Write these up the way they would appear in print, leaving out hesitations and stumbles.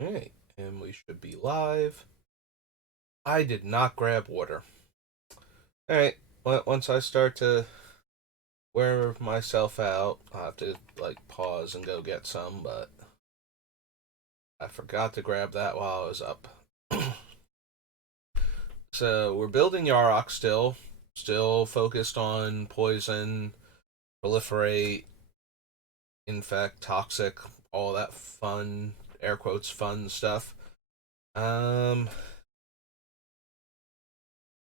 Alright, and we should be live. I did not grab water. Alright, once I start to wear myself out, I'll have to, pause and go get some, but I forgot to grab that while I was up. So, we're building Yarok still. Still focused on poison, proliferate, infect, toxic, all that fun, air quotes, fun stuff. Um,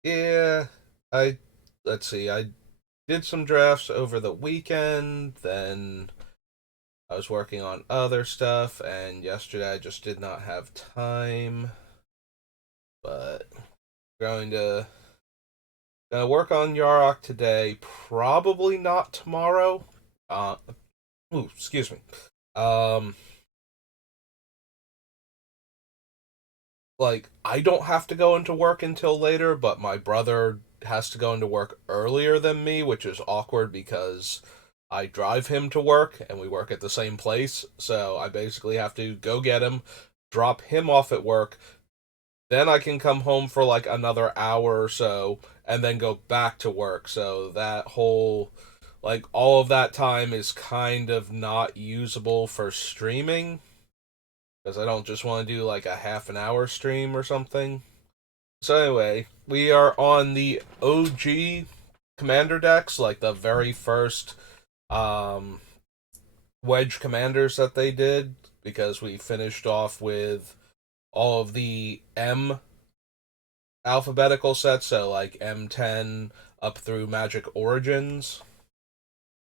yeah, I, let's see, I did some drafts over the weekend, then I was working on other stuff, and yesterday I just did not have time. But going to gonna work on Yarok today, probably not tomorrow. Uh excuse me. Um I don't have to go into work until later, but my brother has to go into work earlier than me, which is awkward because I drive him to work and we work at the same place. So I basically have to go get him, drop him off at work, then I can come home for like another hour or so and then go back to work. So that whole all of that time is kind of not usable for streaming because I don't just want to do like a half an hour stream or something. So anyway, we are on the OG commander decks, like the very first um, wedge commanders that they did, because we finished off with all of the M alphabetical sets, so like M10 up through Magic Origins,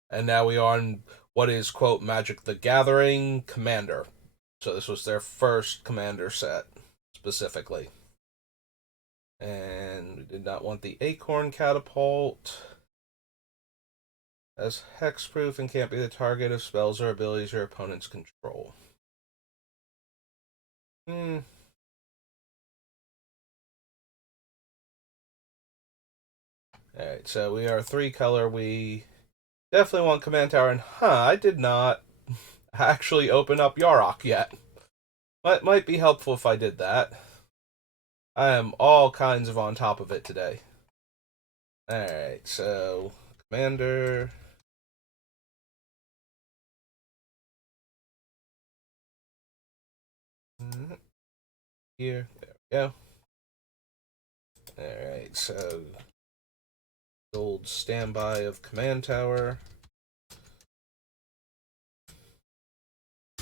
and now we are on what is quote Magic the Gathering Commander. So this was their first commander set specifically. And we did not want the Acorn Catapult, as hexproof and can't be the target of spells or abilities your opponents control. Hmm. Alright, so we are three color. We definitely want Command Tower, and I did not actually open up Yarok yet. Might be helpful if I did that. I am all kinds of on top of it today. Alright, so Commander. Here, there we go. Alright, so gold standby of Command Tower.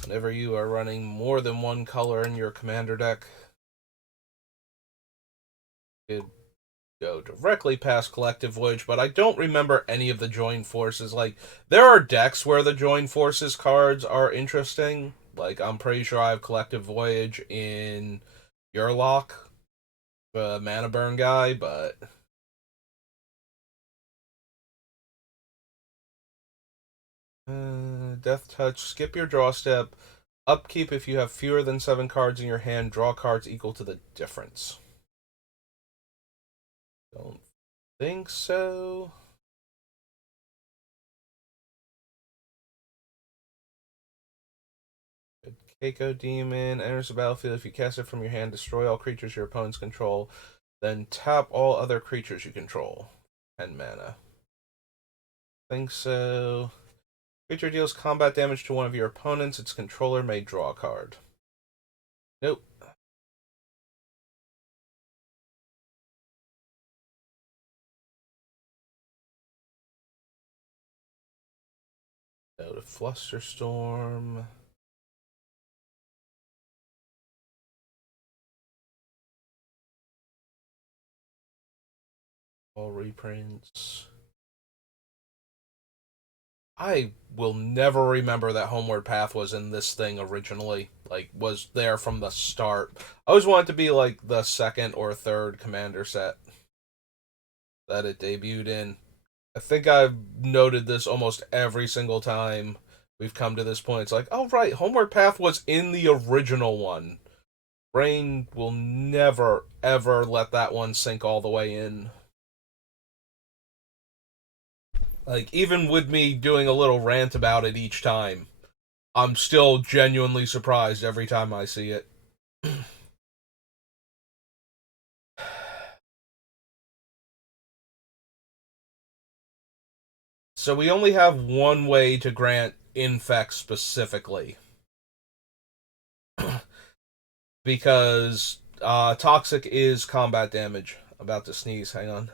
Whenever you are running more than one color in your commander deck, you go directly past Collective Voyage, but I don't remember any of the Join Forces. Like, there are decks where the Join Forces cards are interesting. Like, I'm pretty sure I have Collective Voyage in Yarok, the mana burn guy, but Death Touch, skip your draw step. Upkeep if you have fewer than 7 cards in your hand, draw cards equal to the difference. Don't think so. Keiko Demon enters the battlefield. If you cast it from your hand, destroy all creatures your opponents control. Then tap all other creatures you control. 10 mana. Think so. Creature deals combat damage to one of your opponents. Its controller may draw a card. Nope. Go to Flusterstorm. All reprints. I will never remember that Homeward Path was in this thing originally. Like, was there from the start. I always wanted to be like the second or third commander set that it debuted in. I think I've noted this almost every single time we've come to this point. It's like, oh right, Homeward Path was in the original one. Brain will never ever let that one sink all the way in. Like, even with me doing a little rant about it each time, I'm still genuinely surprised every time I see it. So we only have one way to grant infect specifically, because toxic is combat damage. About to sneeze. Hang on.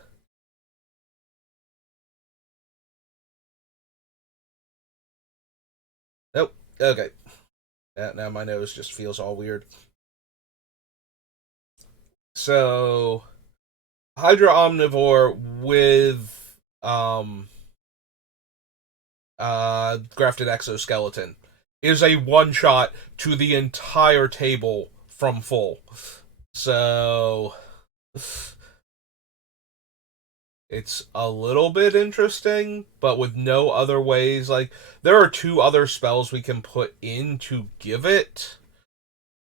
Nope. Okay. Yeah, now my nose just feels all weird. So Hydra Omnivore with grafted exoskeleton is a one shot to the entire table from full. So it's a little bit interesting, but with no other ways. Like, there are two other spells we can put in to give it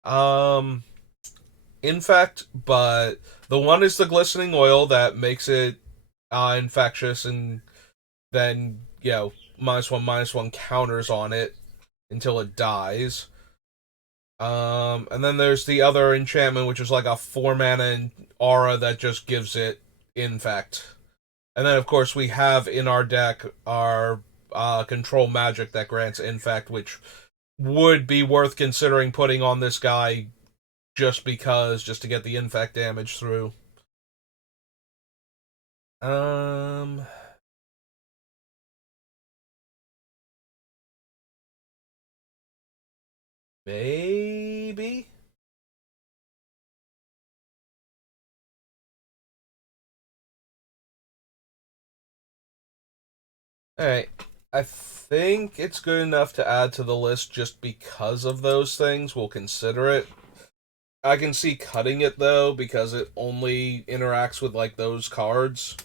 um infect, but the one is the glistening oil that makes it infectious, and then -1/-1 counters on it until it dies. And then there's the other enchantment, which is like a 4 mana aura that just gives it infect. And then, of course, we have in our deck our control magic that grants infect, which would be worth considering putting on this guy just to get the infect damage through. Um, maybe. All right. I think it's good enough to add to the list just because of those things. We'll consider it. I can see cutting it though because it only interacts with like those cards.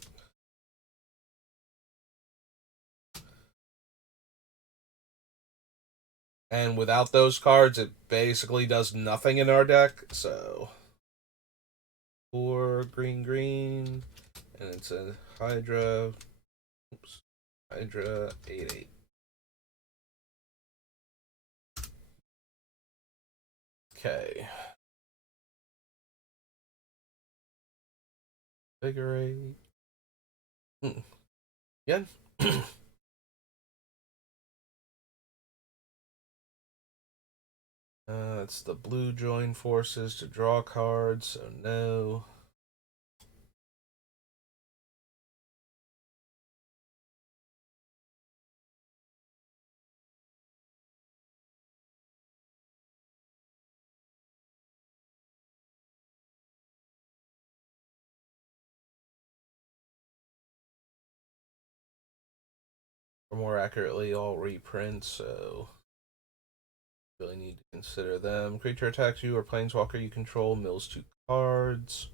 And without those cards, it basically does nothing in our deck. So, 4 green, and it's a Hydra. Oops, Hydra 8/8. Okay, Vigorate. Yeah. It's the blue join forces to draw cards, so no. Or more accurately, all reprints, so really need to consider them. Creature attacks you or planeswalker you control, mills 2 cards.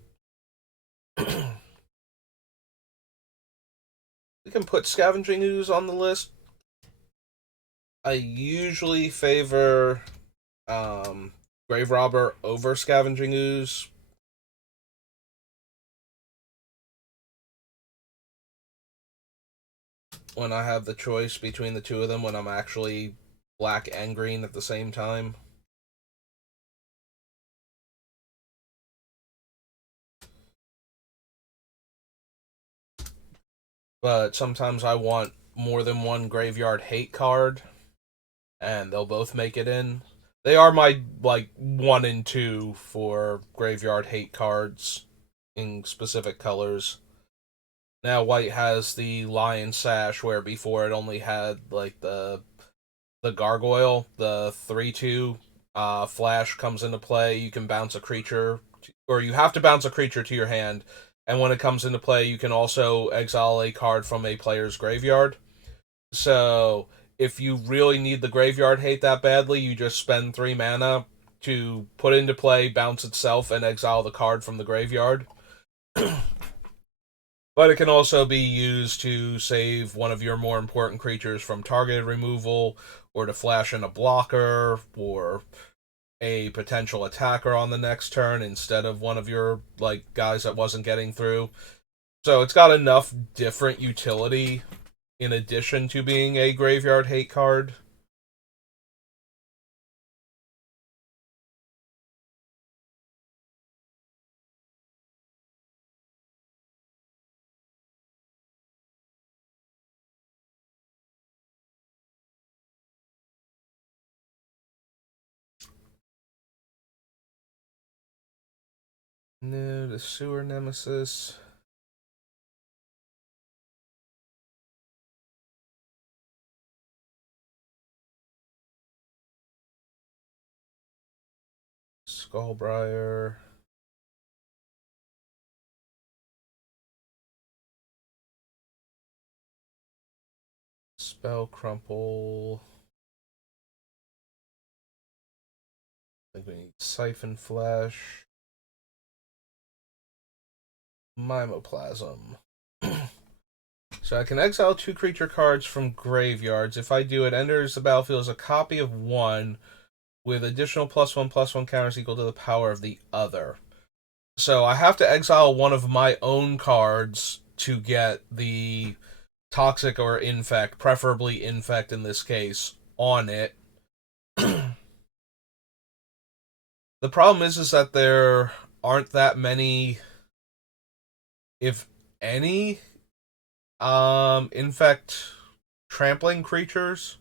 We can put Scavenging Ooze on the list. I usually favor Grave Robber over Scavenging Ooze. When I have the choice between the two of them, when I'm actually black and green at the same time. But sometimes I want more than one Graveyard Hate card, and they'll both make it in. They are my like 1 and 2 for Graveyard Hate cards in specific colors. Now white has the Lion Sash, where before it only had like the Gargoyle, the 3/2 flash comes into play. You can bounce a creature, or you have to bounce a creature to your hand, and when it comes into play, you can also exile a card from a player's graveyard. So if you really need the Graveyard Hate that badly, you just spend 3 mana to put into play, bounce itself, and exile the card from the graveyard. But it can also be used to save one of your more important creatures from targeted removal, or to flash in a blocker, or a potential attacker on the next turn instead of one of your like guys that wasn't getting through. So it's got enough different utility in addition to being a Graveyard Hate card. No, the sewer nemesis. Skullbriar. Spell Crumple. I think we need Siphon Flash. Mimoplasm. So I can exile 2 creature cards from graveyards. If I do, it enters the battlefield as a copy of one with additional +1/+1 counters equal to the power of the other. So I have to exile one of my own cards to get the Toxic or Infect, preferably Infect in this case, on it. The problem is that there aren't that many, if any, Infect trampling creatures.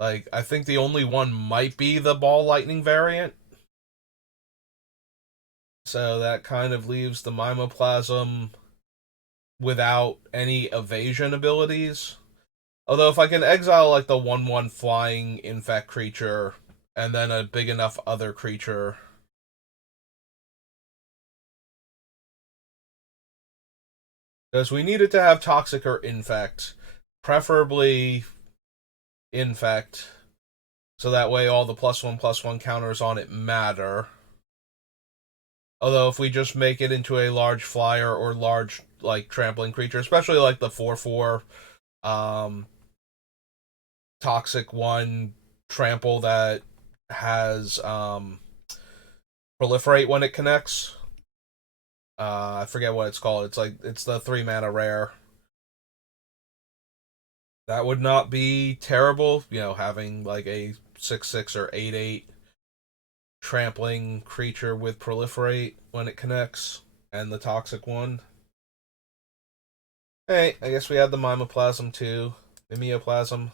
Like, I think the only one might be the Ball Lightning variant. So that kind of leaves the Mimoplasm without any evasion abilities. Although if I can exile like the 1/1 flying infect creature and then a big enough other creature. Because we needed to have toxic or infect. Preferably infect. So that way all the +1/+1 counters on it matter. Although if we just make it into a large flyer or large like trampling creature, especially like the 4/4 um toxic one trample that has proliferate when it connects. I forget what it's called. It's the 3 mana rare. That would not be terrible, having like a 6/6 or 8/8 trampling creature with proliferate when it connects, and the toxic one. Hey, I guess we had the Mimoplasm too. Mimeoplasm.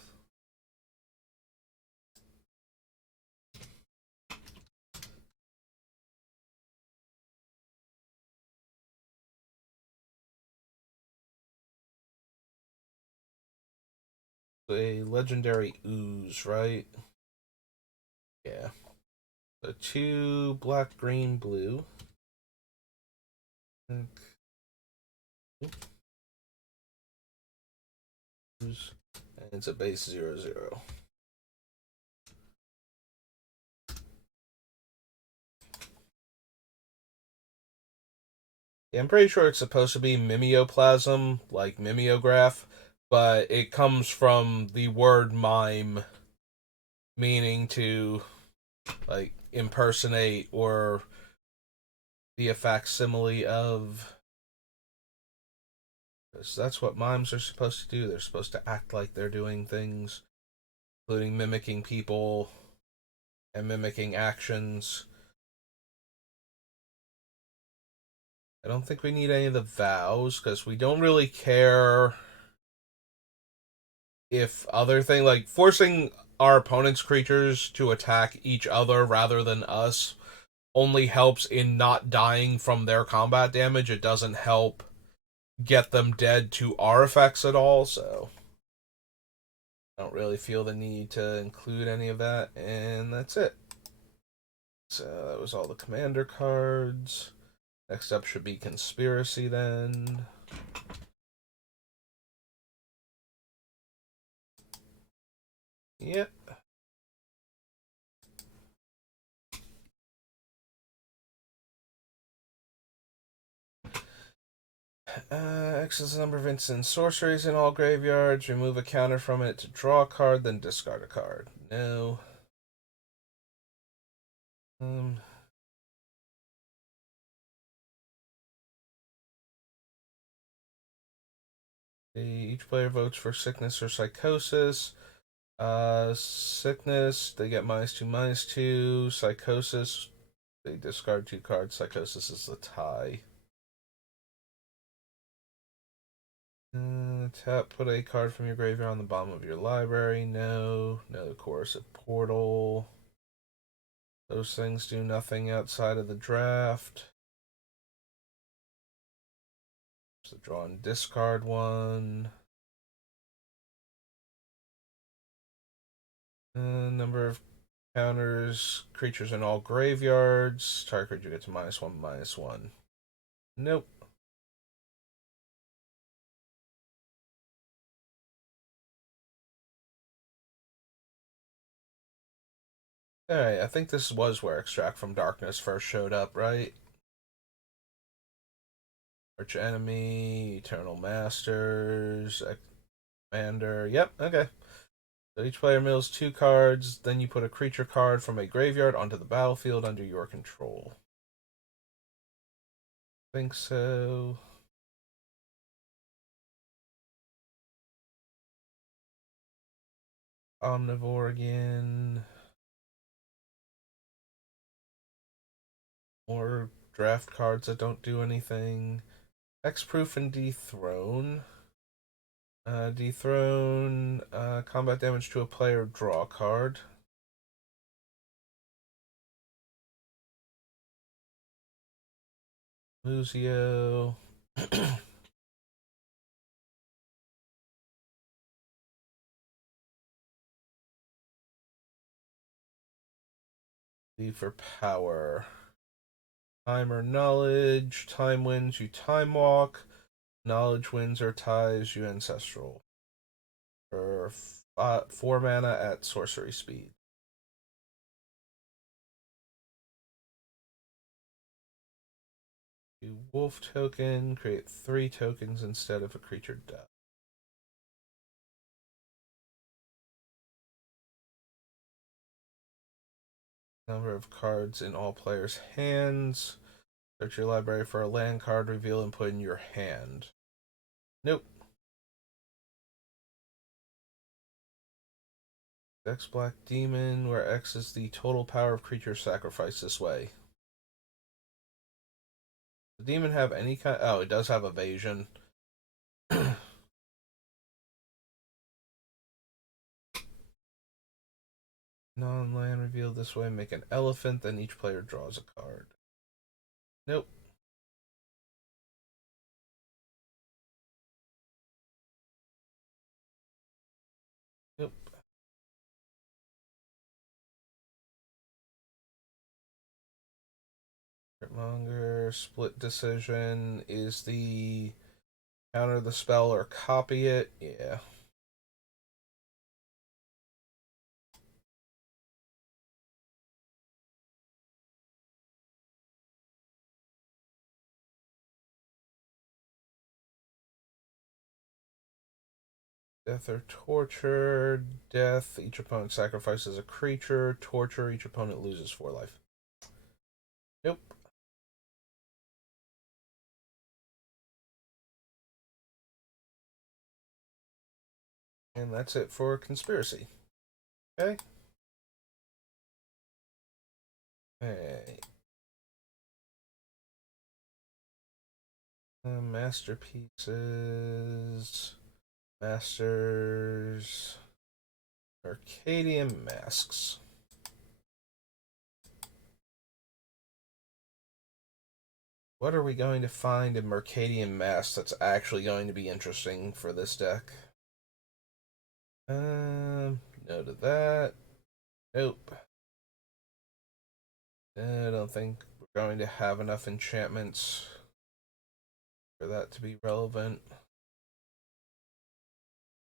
A legendary ooze, right? Yeah. So 2 black, green, blue. And it's a base 0/0. Yeah, I'm pretty sure it's supposed to be mimeoplasm, like mimeograph, but it comes from the word mime, meaning to like impersonate or be a facsimile of. Because that's what mimes are supposed to do. They're supposed to act like they're doing things, including mimicking people and mimicking actions. I don't think we need any of the vows because we don't really care if other thing like forcing our opponent's creatures to attack each other rather than us only helps in not dying from their combat damage. It doesn't help get them dead to our effects at all, so I don't really feel the need to include any of that, and that's it. So that was all the commander cards. Next up should be Conspiracy then. Yep. X is the number of instant sorceries in all graveyards. Remove a counter from it to draw a card, then discard a card. No. Um. Each player votes for sickness or psychosis. Sickness, they get -2/-2. Psychosis, they discard 2 cards. Psychosis is the tie. Tap, put a card from your graveyard on the bottom of your library. No. No coercive portal. Those things do nothing outside of the draft. So draw and discard one. Number of counters, creatures in all graveyards. Target creature gets -1/-1. Nope. Alright, I think this was where Extract from Darkness first showed up, right? Arch Enemy, Eternal Masters, Commander. Yep, okay. So each player mills 2 cards, then you put a creature card from a graveyard onto the battlefield under your control. Think so. Omnivore again. More draft cards that don't do anything. Hexproof and Dethrone. Dethrone, combat damage to a player, draw a card. Luzio. D for power. Time or knowledge. Time wins, you time walk. Knowledge wins or ties, you ancestral. For 4 mana at sorcery speed. You wolf token, create 3 tokens instead of a creature death. Number of cards in all players' hands. Search your library for a land card, reveal and put in your hand. Nope. X Black Demon, where X is the total power of creatures sacrificed this way. Does the demon have any kind? Oh, it does have evasion. Non-land revealed this way. Make an elephant, then each player draws a card. Nope. Nope. Monger, split decision is the counter the spell or copy it. Yeah. Death or torture. Death, each opponent sacrifices a creature. Torture, each opponent loses 4 life. Nope. And that's it for conspiracy. Okay. Hey. Masterpieces. Masters. Arcadian Masks. What are we going to find in Mercadian Masks that's actually going to be interesting for this deck? No to that. Nope. I don't think we're going to have enough enchantments for that to be relevant.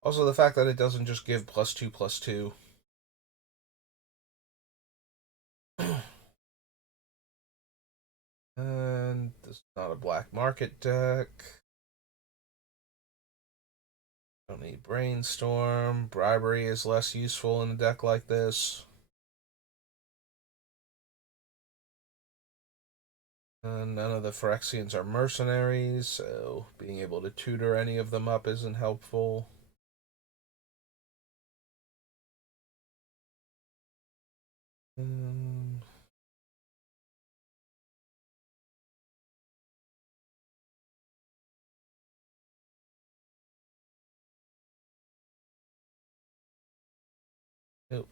Also, the fact that it doesn't just give +2/+2. And this is not a black market deck. Don't need brainstorm. Bribery is less useful in a deck like this. None of the Phyrexians are mercenaries, so being able to tutor any of them up isn't helpful. Um, nope.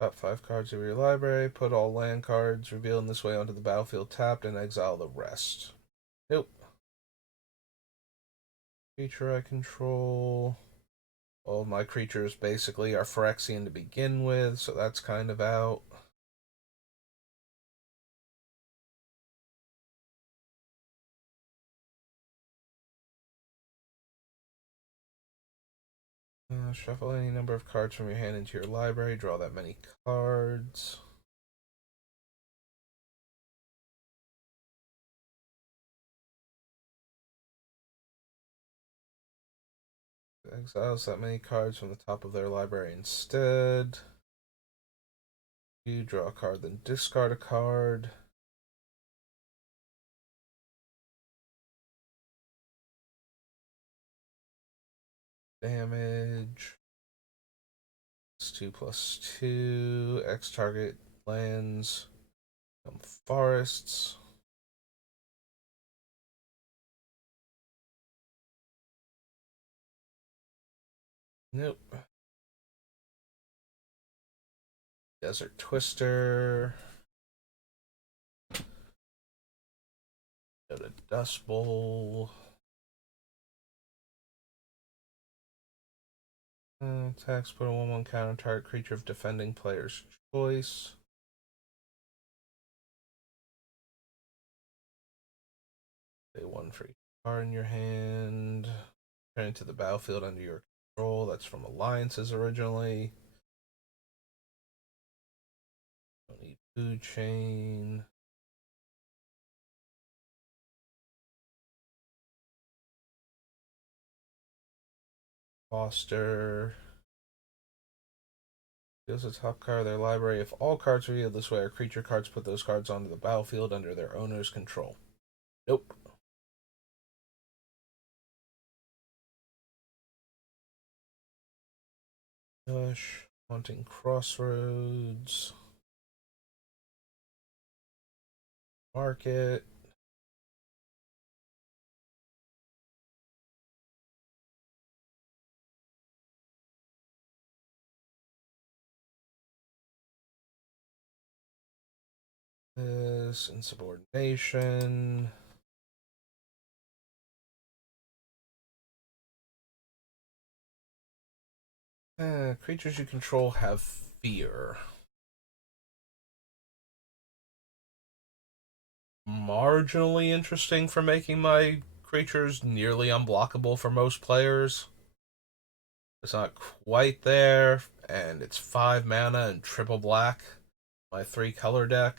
Top 5 cards of your library. Put all land cards revealed in this way onto the battlefield tapped and exile the rest. Nope. Creature I control. All of my creatures basically are Phyrexian to begin with, so that's kind of out. Shuffle any number of cards from your hand into your library. Draw that many cards. Exiles that many cards from the top of their library instead. You draw a card, then discard a card. Damage. +2/+2. X target lands. Forests. Nope. Desert Twister. Go to Dust Bowl. Attacks, put a 1/1 counter target creature of defending player's choice. Play one free card in your hand. Turn into the battlefield under your control. That's from Alliances originally. Don't need Food Chain. Foster. Deals a top card of their library. If all cards revealed this way are creature cards, put those cards onto the battlefield under their owner's control. Nope. Push. Haunting Crossroads. Market. This insubordination. Creatures you control have fear. Marginally interesting for making my creatures nearly unblockable for most players. It's not quite there, and it's 5 mana and triple black. My 3 color deck.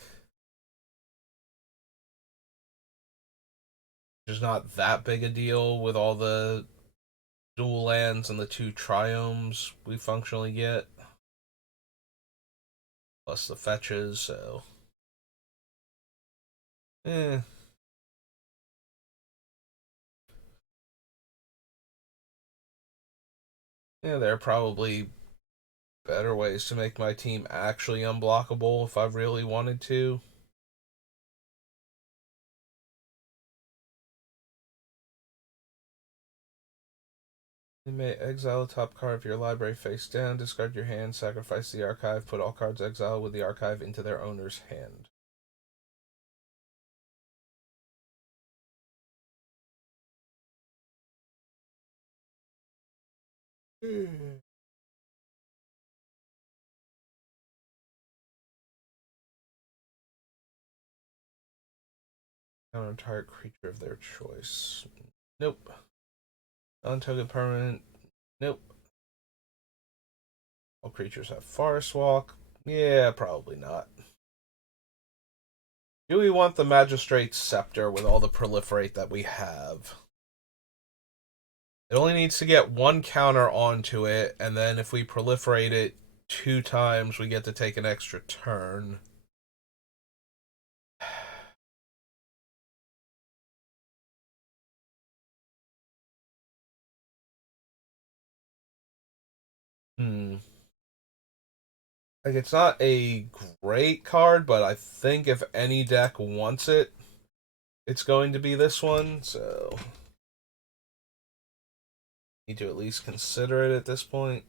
Which is not that big a deal with all the dual lands and the 2 triomes we functionally get. Plus the fetches, so. Eh. Yeah, there are probably better ways to make my team actually unblockable if I really wanted to. You may exile a top card of your library face down, discard your hand, sacrifice the archive, put all cards exiled with the archive into their owner's hand. Counter target creature of their choice. Nope. Non-token permanent. Nope. All creatures have Forest Walk. Yeah, probably not. Do we want the Magistrate's Scepter with all the proliferate that we have? It only needs to get 1 counter onto it, and then if we proliferate it 2 times, we get to take an extra turn. Hmm. Like, it's not a great card, but I think if any deck wants it, it's going to be this one, so need to at least consider it at this point.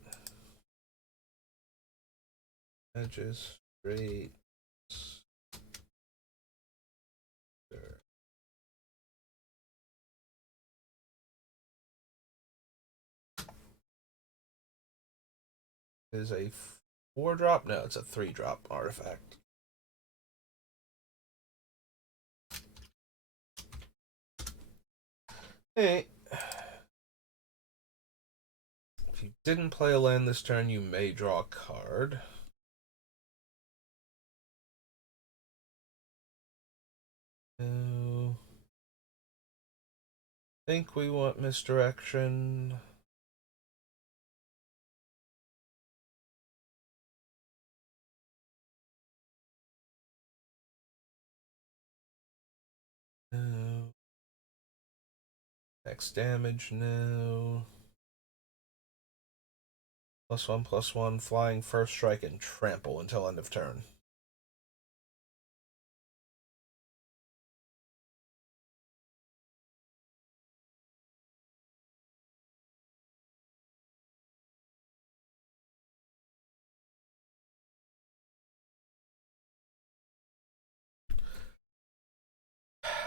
Magistrate. Is a 4-drop? No, it's a 3-drop artifact. Hey. If you didn't play a land this turn, you may draw a card. No. Think we want misdirection. No. X damage, no. +1/+1, flying, first strike, and trample until end of turn.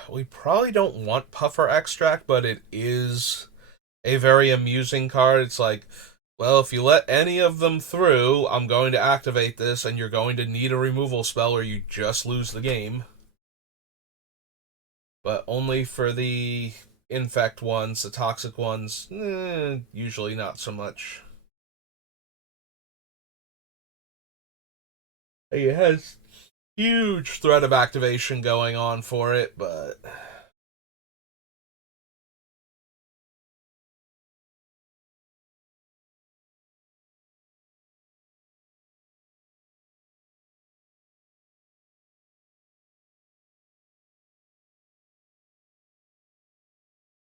We probably don't want Puffer Extract, but it is a very amusing card. It's like, well, if you let any of them through, I'm going to activate this, and you're going to need a removal spell or you just lose the game. But only for the infect ones, the toxic ones, usually not so much. It has huge threat of activation going on for it, but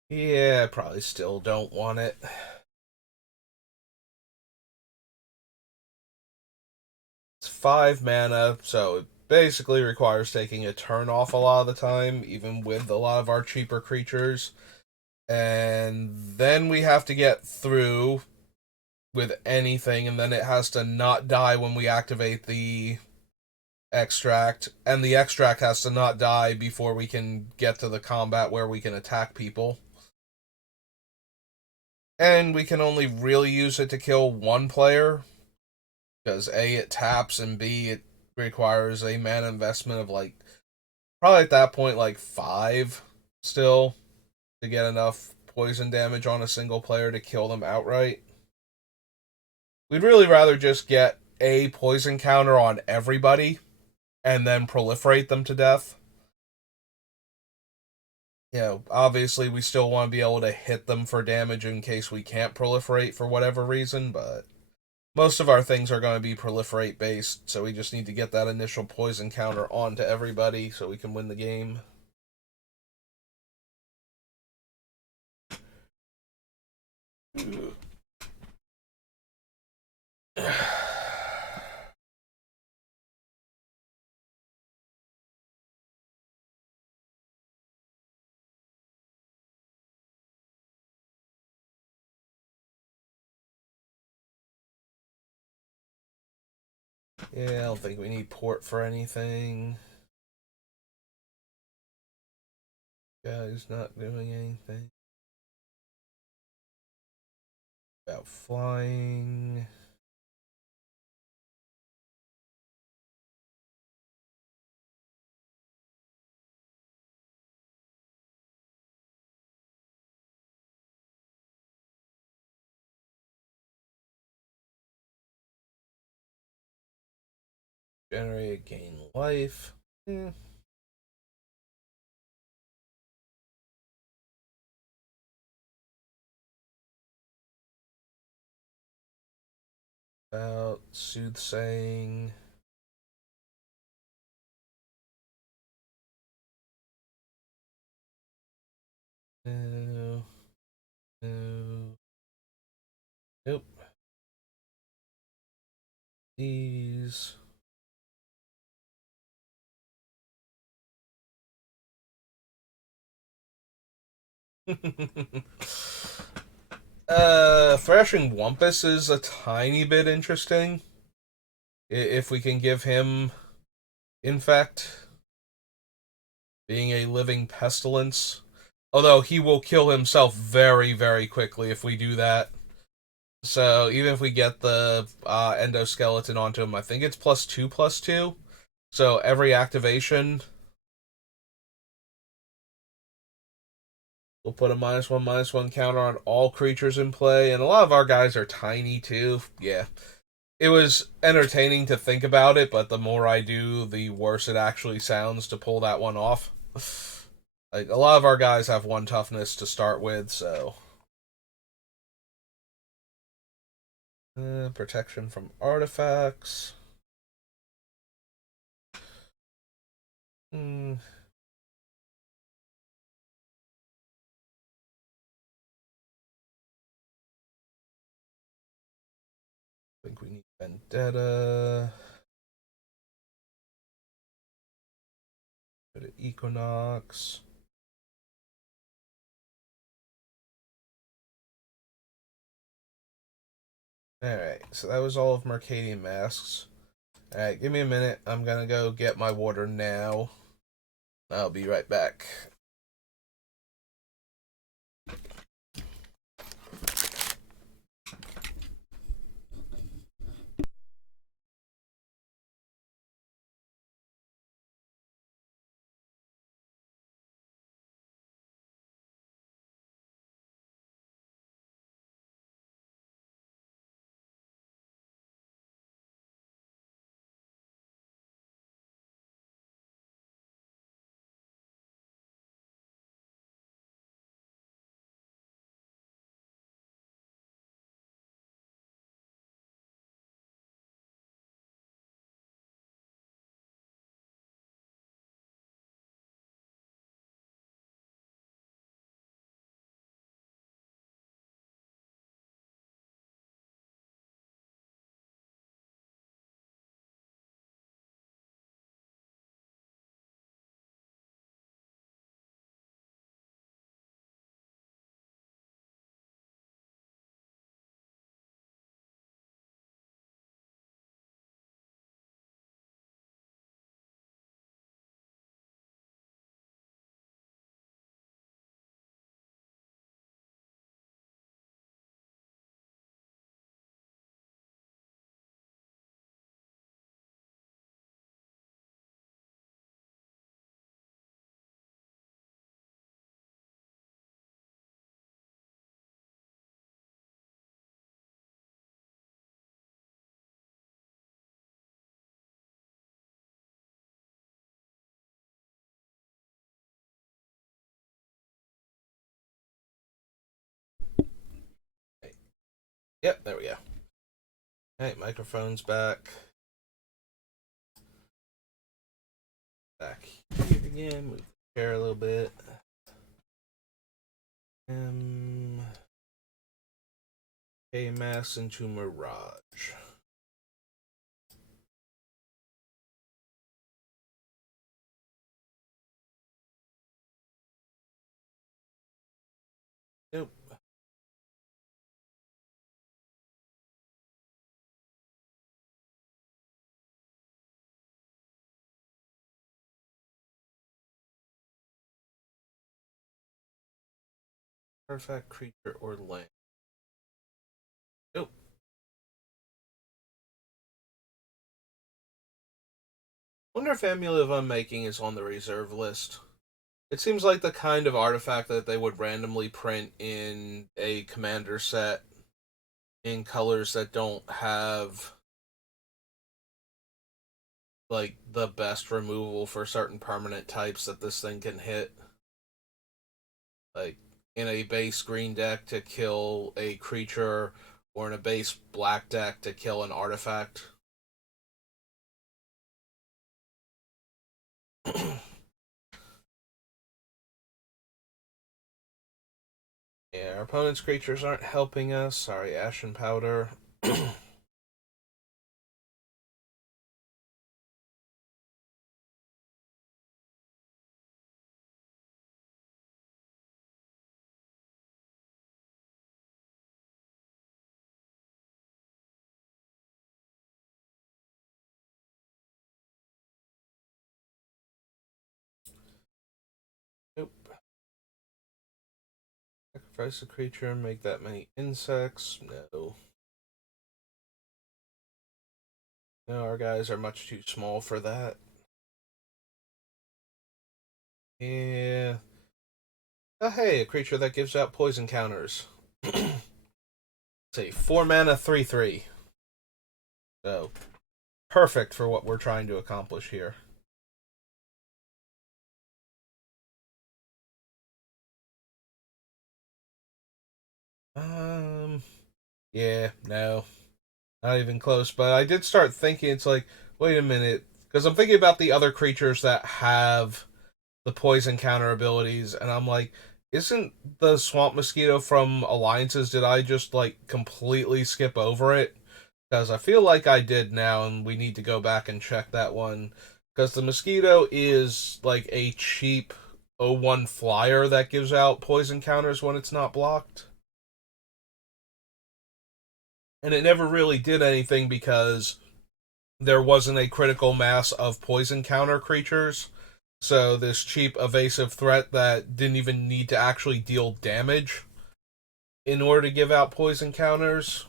yeah, I probably still don't want it. It's 5 mana, so it basically requires taking a turn off a lot of the time, even with a lot of our cheaper creatures. And then we have to get through with anything, and then it has to not die when we activate the extract, and the extract has to not die before we can get to the combat where we can attack people. And we can only really use it to kill one player, because A, it taps, and B, it requires a mana investment of like, probably at that point, like 5 still, to get enough poison damage on a single player to kill them outright. We'd really rather just get a poison counter on everybody and then proliferate them to death. Obviously we still want to be able to hit them for damage in case we can't proliferate for whatever reason, but most of our things are going to be proliferate based, so we just need to get that initial poison counter onto everybody so we can win the game. Yeah, I don't think we need port for anything. Guy's not doing anything. About flying. Generate, gain life. About soothsaying. No. No. Nope. These. Thrashing Wumpus is a tiny bit interesting. If we can give him infect, being a living pestilence. Although he will kill himself very, very quickly if we do that. So even if we get the endoskeleton onto him, I think it's +2/+2. So every activation, we'll put a -1/-1 counter on all creatures in play. And a lot of our guys are tiny too. Yeah. It was entertaining to think about it, but the more I do, the worse it actually sounds to pull that one off. Like, a lot of our guys have 1 toughness to start with, so. Protection from artifacts. I think we need Vendetta. Go to Equinox. Alright, so that was all of Mercadian Masks. Alright, give me a minute. I'm gonna go get my water now. I'll be right back. Yep, there we go. Alright, microphone's back. Back here again. Move the chair a little bit. A mass into Mirage. Nope. Artifact, creature, or land. Nope. Wonder if Amulet of Unmaking is on the reserve list. It seems like the kind of artifact that they would randomly print in a commander set in colors that don't have like the best removal for certain permanent types that this thing can hit. Like in a base green deck to kill a creature, or in a base black deck to kill an artifact. Yeah, our opponent's creatures aren't helping us. Sorry, Ashen Powder. Sacrifice a creature and make that many insects. No. No, our guys are much too small for that. Yeah. Oh, hey, a creature that gives out poison counters. Say 4 mana, 3/3. So, perfect for what we're trying to accomplish here. Um, yeah, no, not even close. But I did start thinking, it's like, wait a minute, because I'm thinking about the other creatures that have the poison counter abilities, and I'm like, isn't the swamp mosquito from Alliances? Did I just like completely skip over it? Because I feel like I did now, and we need to go back and check that one. Because the mosquito is like a cheap 0-1 flyer that gives out poison counters when it's not blocked. And it never really did anything because there wasn't a critical mass of poison counter creatures. So this cheap evasive threat that didn't even need to actually deal damage in order to give out poison counters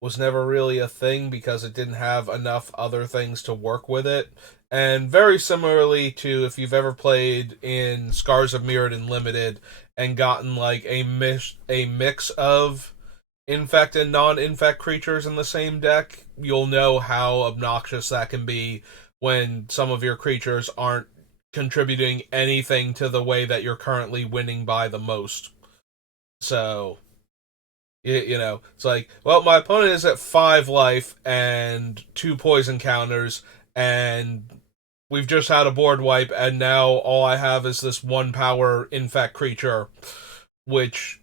was never really a thing because it didn't have enough other things to work with it. And very similarly to if you've ever played in Scars of Mirrodin Limited and gotten like a mix of infect and non-infect creatures in the same deck, you'll know how obnoxious that can be when some of your creatures aren't contributing anything to the way that you're currently winning by the most. So, it's like, well, my opponent is at 5 life and 2 poison counters, and we've just had a board wipe, and now all I have is this 1 power infect creature, which,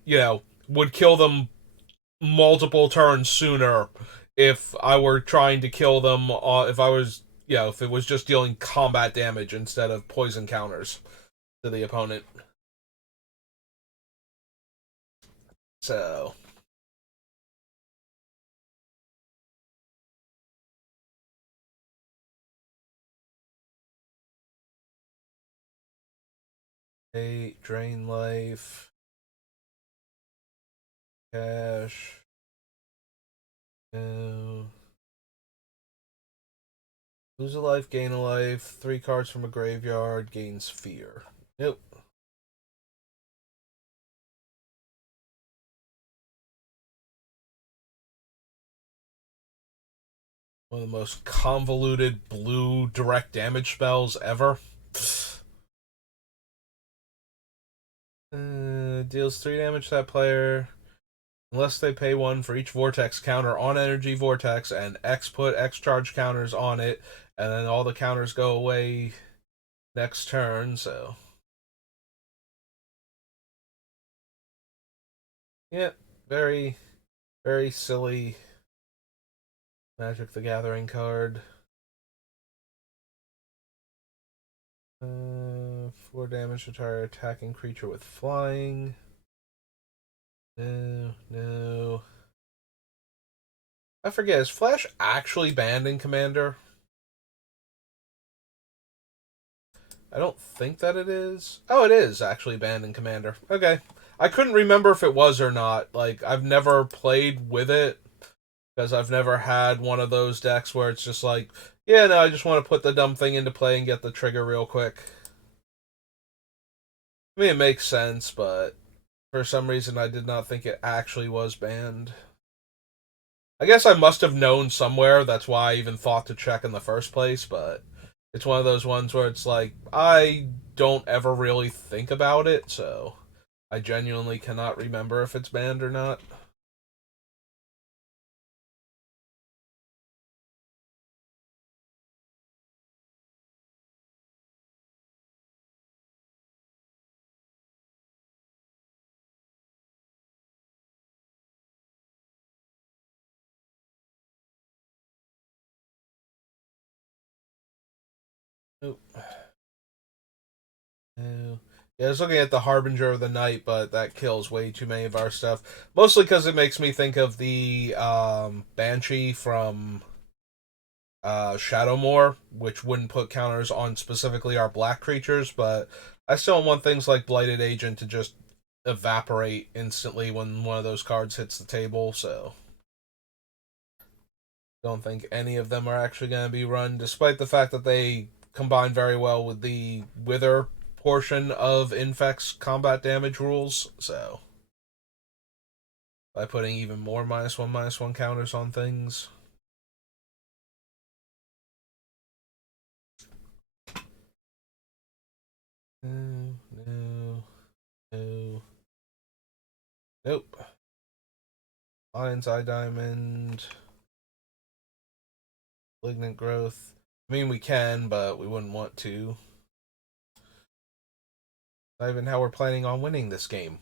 would kill them multiple turns sooner if I were trying to kill them, if I was, if it was just dealing combat damage instead of poison counters to the opponent. So, drain life, cash, no. Lose a life, gain a life, 3 cards from a graveyard, gains fear. Nope. One of the most convoluted blue direct damage spells ever. Deals 3 damage to that player unless they pay 1 for each vortex counter on energy vortex and X put X charge counters on it, and then all the counters go away next turn. So, yeah, very, very silly Magic the Gathering card. 4 damage to target attacking creature with flying. No, no. I forget, is Flash actually banned in Commander? I don't think that it is. Oh, it is actually banned in Commander. Okay. I couldn't remember if it was or not. Like, I've never played with it because I've never had one of those decks where it's just like, yeah, no, I just want to put the dumb thing into play and get the trigger real quick. I mean, it makes sense, but for some reason I did not think it actually was banned. I guess I must have known somewhere, that's why I even thought to check in the first place, but it's one of those ones where it's like, I don't ever really think about it, so I genuinely cannot remember if it's banned or not. Nope. No. Yeah, I was looking at the Harbinger of the Night, but that kills way too many of our stuff. Mostly because it makes me think of the Banshee from Shadowmoor, which wouldn't put counters on specifically our black creatures, but I still don't want things like Blighted Agent to just evaporate instantly when one of those cards hits the table, so don't think any of them are actually going to be run, despite the fact that they combine very well with the Wither portion of Infect's combat damage rules, so by putting even more -1/-1 counters on things. No, no, no. Nope. Lion's Eye Diamond. Malignant Growth. I mean, we can, but we wouldn't want to. Not even how we're planning on winning this game.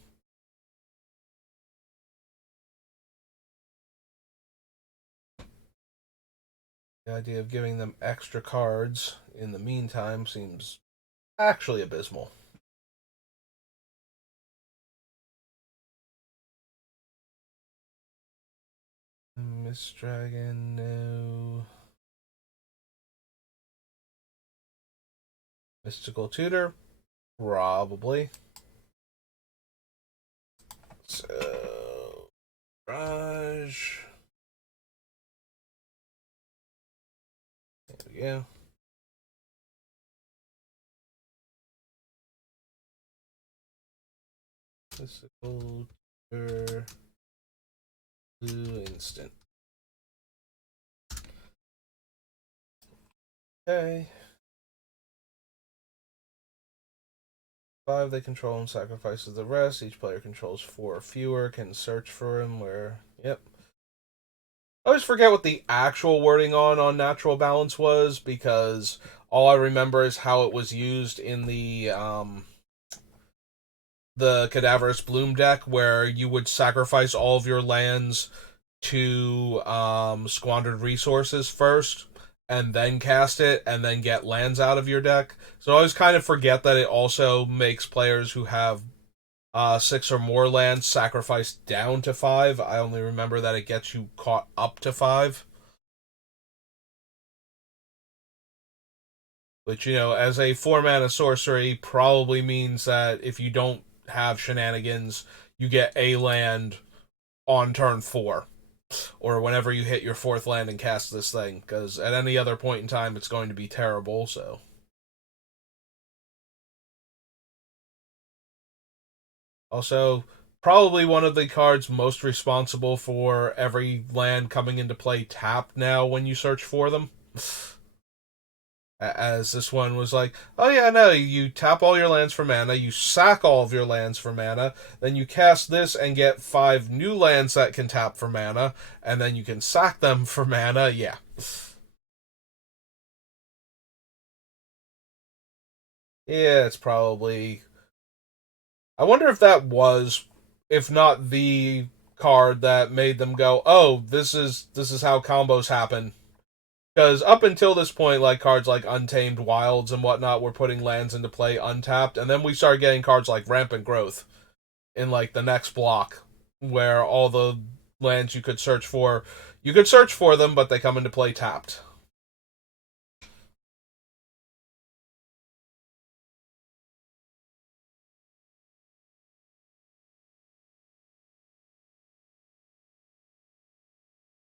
The idea of giving them extra cards in the meantime seems actually abysmal. Mist Dragon, no. Mystical Tutor, probably. So, Raj. There we go. Mystical Tutor, blue instant. Okay. 5 they control and sacrifices the rest. Each player controls 4 or fewer, can search for him where. Yep. I always forget what the actual wording on natural balance was because all I remember is how it was used in the Cadaverous Bloom deck, where you would sacrifice all of your lands to squandered resources first, and then cast it, and then get lands out of your deck. So I always kind of forget that it also makes players who have 6 or more lands sacrifice down to 5. I only remember that it gets you caught up to 5. Which, as a 4 mana sorcery, probably means that if you don't have shenanigans, you get a land on turn 4. Or whenever you hit your 4th land and cast this thing. Because at any other point in time, it's going to be terrible, so. Also, probably one of the cards most responsible for every land coming into play tapped now when you search for them. As this one was like, oh yeah, no, you tap all your lands for mana, you sack all of your lands for mana, then you cast this and get 5 new lands that can tap for mana, and then you can sack them for mana. Yeah. Yeah, it's probably. I wonder if that was, if not the card that made them go, oh, this is how combos happen. Because up until this point, like cards like Untamed Wilds and whatnot were putting lands into play untapped, and then we started getting cards like Rampant Growth in like the next block, where all the lands you could search for them, but they come into play tapped.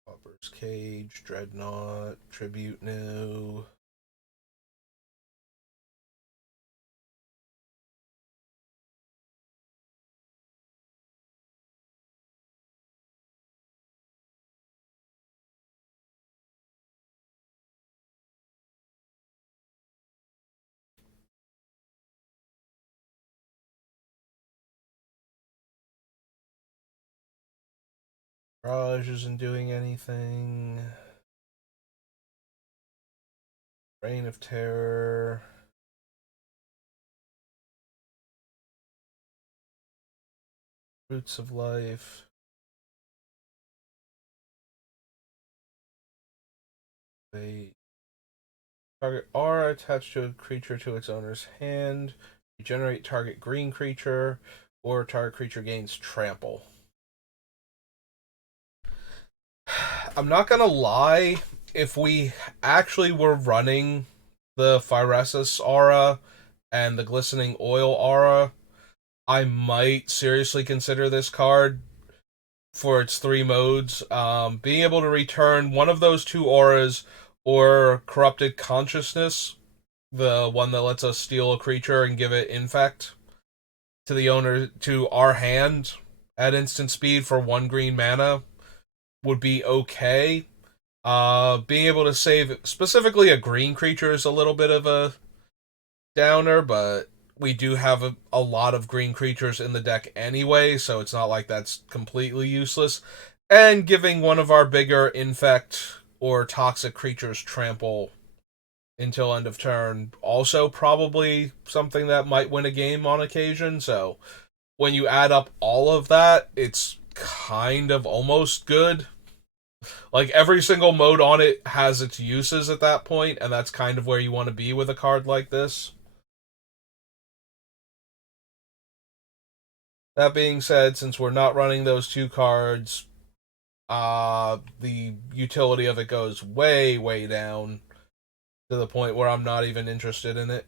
Pauper's Cage, Dreadnought, Tribute, no. Raj isn't doing anything. Reign of Terror. Roots of Life. Wait. Target R attached to a creature to its owner's hand. You generate target green creature, or target creature gains trample. I'm not gonna lie, if we actually were running the Phyresis aura and the glistening oil aura, I might seriously consider this card for its three modes. Being able to return one of those two auras or corrupted consciousness, the one that lets us steal a creature and give it infect to the owner to our hand at instant speed for 1 green mana would be okay. Being able to save specifically a green creature is a little bit of a downer, but we do have a lot of green creatures in the deck anyway, so it's not like that's completely useless. And giving one of our bigger infect or toxic creatures trample until end of turn also probably something that might win a game on occasion. So when you add up all of that, it's kind of almost good. Like every single mode on it has its uses at that point, and that's kind of where you want to be with a card like this. That being said, since we're not running those two cards, the utility of it goes way, way down to the point where I'm not even interested in it.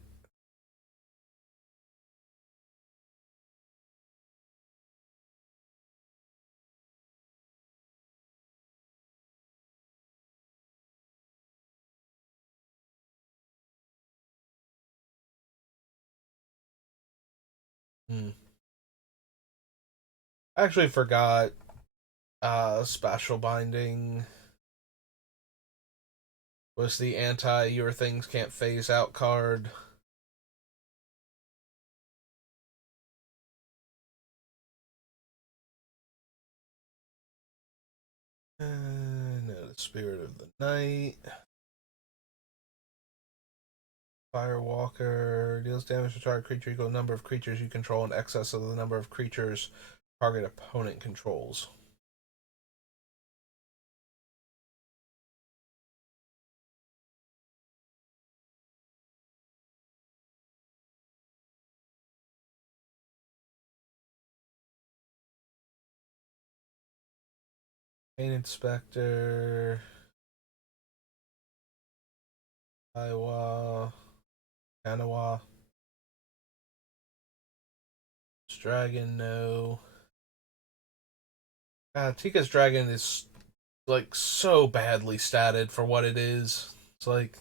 Hmm. I actually forgot Spatial Binding was the anti your things can't phase out card. No, the Spirit of the Night. Firewalker deals damage to target creature equal to the number of creatures you control in excess of the number of creatures target opponent controls. Pain Inspector, Iowa, Kanawa, Dragon, no. Tika's Dragon is like so badly statted for what it is. It's like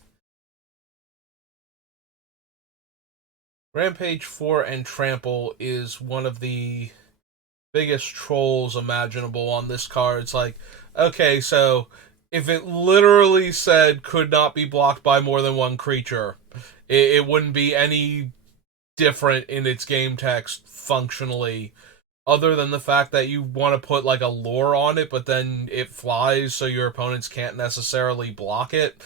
Rampage 4 and Trample is one of the biggest trolls imaginable on this card. It's like, okay, so if it literally said could not be blocked by more than one creature, it wouldn't be any different in its game text functionally, other than the fact that you want to put like a lure on it, but then it flies so your opponents can't necessarily block it.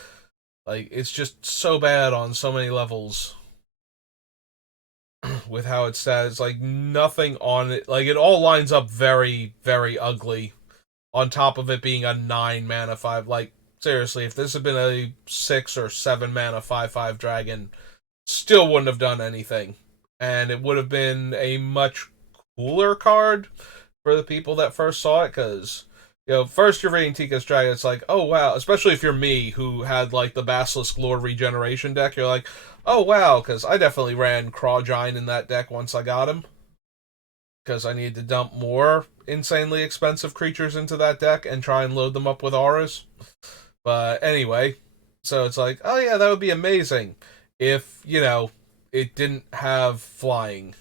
Like, it's just so bad on so many levels with how it's set. It's like nothing on it. Like, it all lines up very, very ugly on top of it being a 9 mana 5. Like, seriously, if this had been a 6 or 7 mana 5/5 dragon, still wouldn't have done anything. And it would have been a much cooler card for the people that first saw it, because first you're reading Tika's Dragon, it's like, oh wow, especially if you're me who had like the Basilisk Lore regeneration deck, you're like, oh wow, because I definitely ran Crawgiant in that deck once I got him, because I needed to dump more insanely expensive creatures into that deck and try and load them up with auras. But anyway, so it's like, oh yeah, that would be amazing if, it didn't have flying.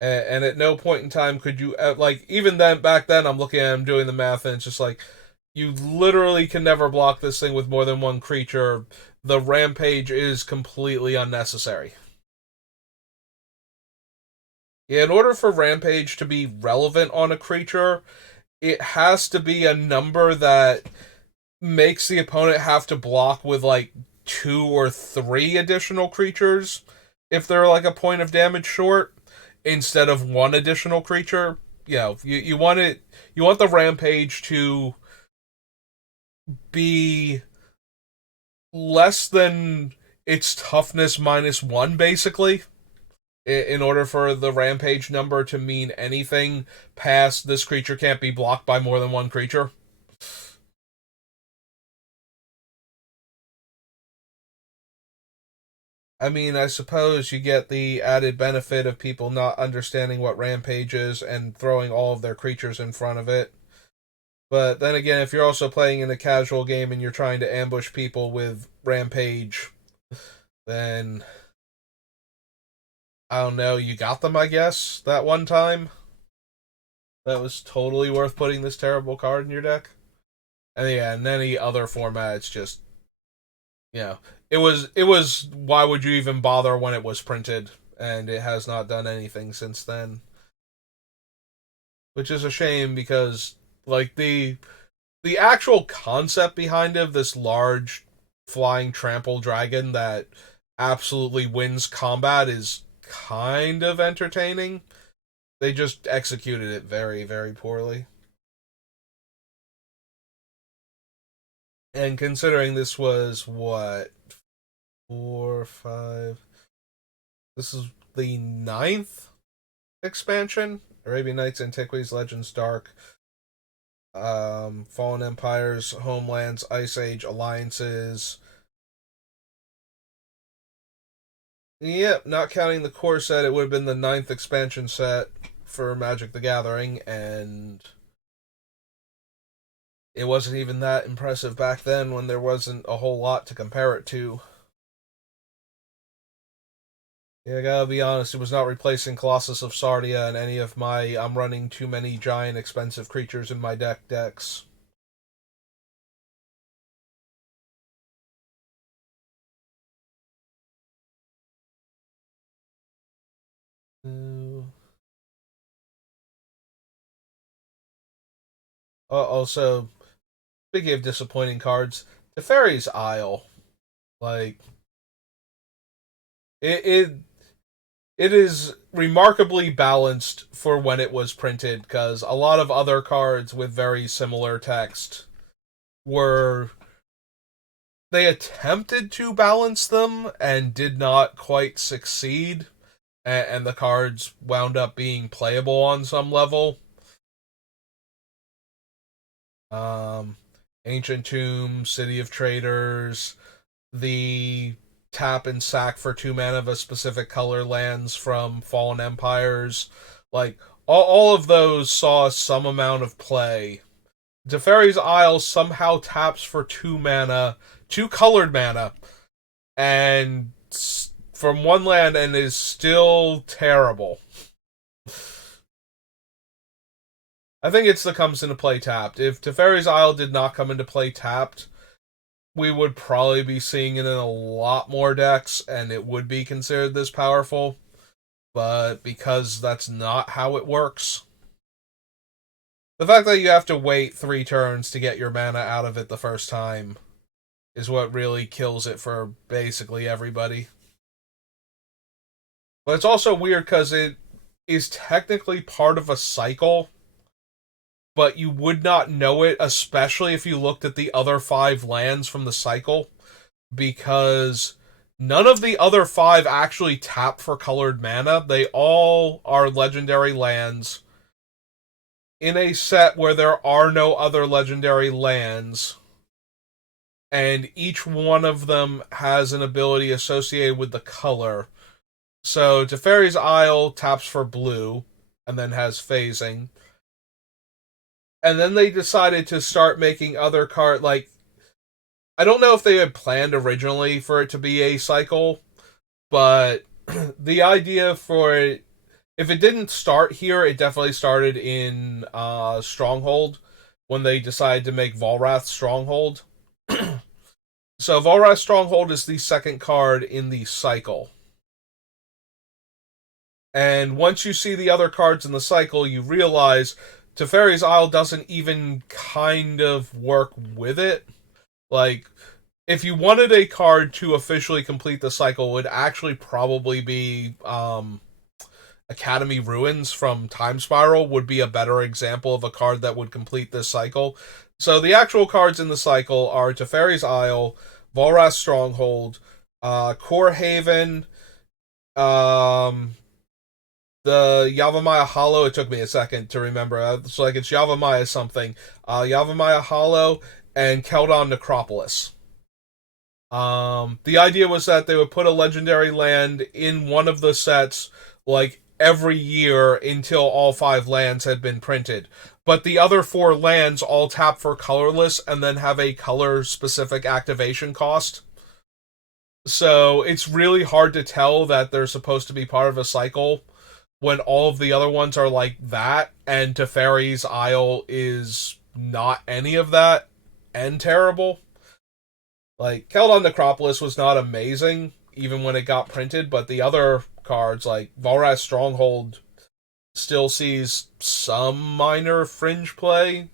And at no point in time could you, like, even then, back then, I'm looking at him doing the math, and it's just like, you literally can never block this thing with more than one creature. The rampage is completely unnecessary. Yeah, in order for rampage to be relevant on a creature, it has to be a number that makes the opponent have to block with like 2 or 3 additional creatures if they're like a point of damage short, instead of one additional creature. You want it, you want the rampage to be less than its toughness -1, basically, in order for the rampage number to mean anything past this creature can't be blocked by more than one creature. I mean, I suppose you get the added benefit of people not understanding what Rampage is and throwing all of their creatures in front of it. But then again, if you're also playing in a casual game and you're trying to ambush people with Rampage, then I don't know, you got them, I guess, that one time. That was totally worth putting this terrible card in your deck. And yeah, in any other format, it's just, you know, it was why would you even bother when it was printed? And it has not done anything since then. Which is a shame because like the actual concept behind it, this large flying trample dragon that absolutely wins combat, is kind of entertaining. They just executed it very, very poorly. And considering this was what, four, five, this is the ninth expansion, Arabian Nights, Antiquities, Legends, Dark, Fallen Empires, Homelands, Ice Age, Alliances. Yep, not counting the core set, it would have been the ninth expansion set for Magic the Gathering, and it wasn't even that impressive back then when there wasn't a whole lot to compare it to. Yeah, I gotta be honest, it was not replacing Colossus of Sardia and any of my I'm running too many giant expensive creatures in my decks. Uh, Also, speaking of disappointing cards, Teferi's Isle. Like, it it is remarkably balanced for when it was printed, because a lot of other cards with very similar text were, they attempted to balance them and did not quite succeed, and the cards wound up being playable on some level. um Ancient Tomb, City of Traders, the tap and sack for 2 mana of a specific color lands from Fallen Empires. Like, all of those saw some amount of play. Teferi's Isle somehow taps for 2 mana, 2 colored mana, and from one land, and is still terrible. I think it's the comes into play tapped. If Teferi's Isle did not come into play tapped, we would probably be seeing it in a lot more decks, and it would be considered this powerful. But because that's not how it works, the fact that you have to wait 3 turns to get your mana out of it the first time is what really kills it for basically everybody. But it's also weird because it is technically part of a cycle, but you would not know it, especially if you looked at the other 5 lands from the cycle, because none of the other 5 actually tap for colored mana. They all are legendary lands in a set where there are no other legendary lands, and each one of them has an ability associated with the color. So Teferi's Isle taps for blue and then has phasing. And then they decided to start making other card, like, I don't know if they had planned originally for it to be a cycle, but the idea for it, if it didn't start here, it definitely started in Stronghold when they decided to make Volrath Stronghold. So Volrath Stronghold is the second card in the cycle. And once you see the other cards in the cycle, you realize Teferi's Isle doesn't even kind of work with it. Like, if you wanted a card to officially complete the cycle, it would actually probably be Academy Ruins from Time Spiral would be a better example of a card that would complete this cycle. So the actual cards in the cycle are Teferi's Isle, Volrath Stronghold, Core Haven, um, the Yavimaya Hollow. It took me a second to remember. It's like it's Yavimaya something. Yavimaya Hollow and Keldon Necropolis. The idea was that they would put a legendary land in one of the sets like every year until all five lands had been printed. But the other four lands all tap for colorless and then have a color specific activation cost. So it's really hard to tell that they're supposed to be part of a cycle when all of the other ones are like that, and Teferi's Isle is not any of that and terrible. Like Keldon Necropolis was not amazing even when it got printed, but the other cards like Valras Stronghold still sees some minor fringe play.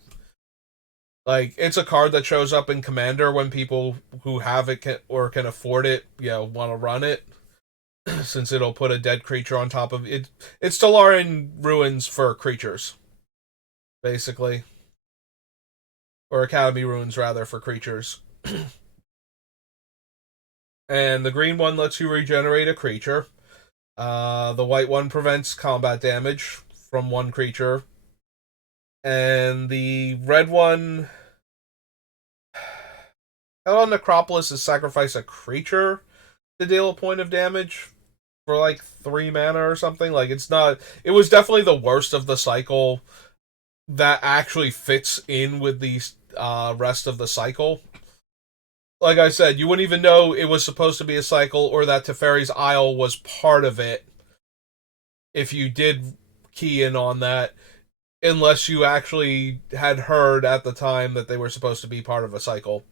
Like it's a card that shows up in Commander when people who have it or can afford it, want to run it, since it'll put a dead creature on top of it. It's Stellarin Ruins for creatures, basically, or Academy Ruins rather for creatures. And the green one lets you regenerate a creature. The white one prevents combat damage from one creature. And the red one, Hell on Necropolis, is sacrifice a creature to deal a point of damage for like 3 mana or something. Like it's not. It was definitely the worst of the cycle that actually fits in with the rest of the cycle. Like I said, you wouldn't even know it was supposed to be a cycle or that Teferi's Isle was part of it if you did key in on that, unless you actually had heard at the time that they were supposed to be part of a cycle.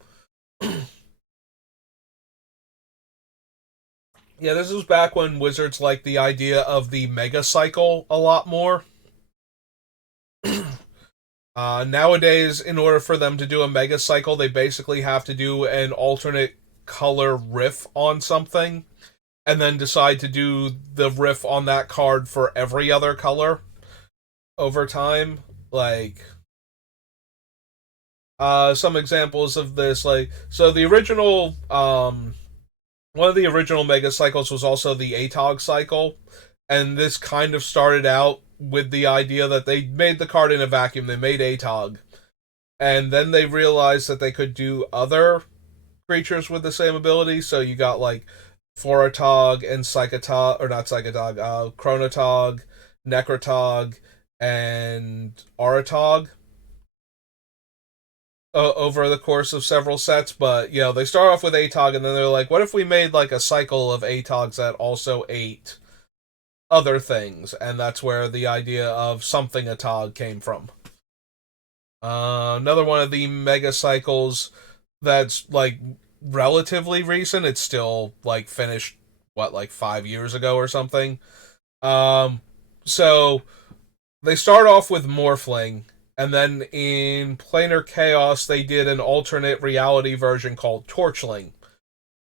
Yeah, this was back when Wizards liked the idea of the mega cycle a lot more. Nowadays, in order for them to do a mega cycle, they basically have to do an alternate color riff on something and then decide to do the riff on that card for every other color over time. Like, some examples of this, like, so the original, one of the original mega cycles was also the ATOG cycle, and this kind of started out with the idea that they made the card in a vacuum. They made ATOG, and then they realized that they could do other creatures with the same ability. So you got like Foratog and Psychotog, or not Psychotog, Chronotog, Necrotog, and Aratog over the course of several sets. But they start off with ATOG, and then they're like, what if we made like a cycle of ATOGs that also ate other things? And that's where the idea of something ATOG came from. Another one of the mega cycles that's like relatively recent. It's still like finished like 5 years ago or something. So they start off with Morphling, and then in Planar Chaos they did an alternate reality version called Torchling,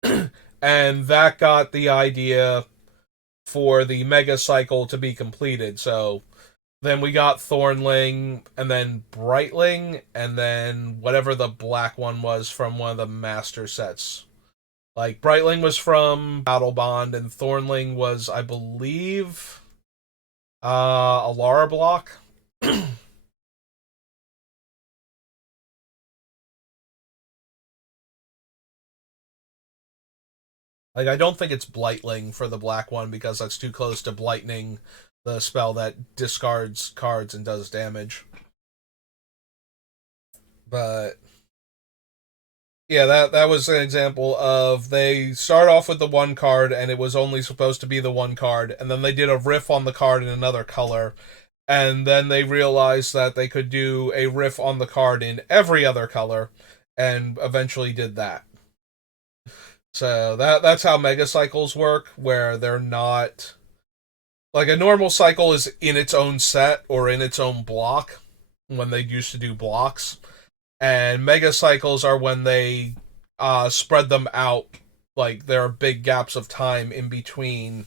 and that got the idea for the Mega Cycle to be completed. So then we got Thornling, and then Brightling, and then whatever the black one was from one of the master sets. Like, Brightling was from Battle Bond, and Thornling was, I believe, Alara block. Like, I don't think it's Blightling for the black one because that's too close to Blightning, the spell that discards cards and does damage. But yeah, that was an example of they start off with the one card and it was only supposed to be the one card, and then they did a riff on the card in another color, and then they realized that they could do a riff on the card in every other color, and eventually did that. So that's how mega cycles work, where they're not like a normal cycle is in its own set or in its own block when they used to do blocks, and mega cycles are when they spread them out. Like there are big gaps of time in between,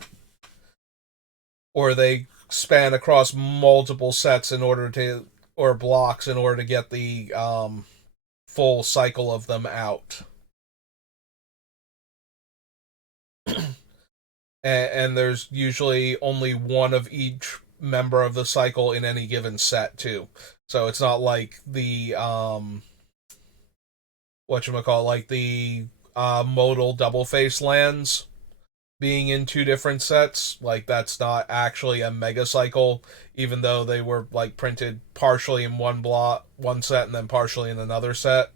or they span across multiple sets in order to, or blocks in order to get the full cycle of them out. And there's usually only one of each member of the cycle in any given set too. So it's not like the whatchamacallit, like the modal double face lands being in two different sets. Like, that's not actually a mega cycle, even though they were like printed partially in one set and then partially in another set.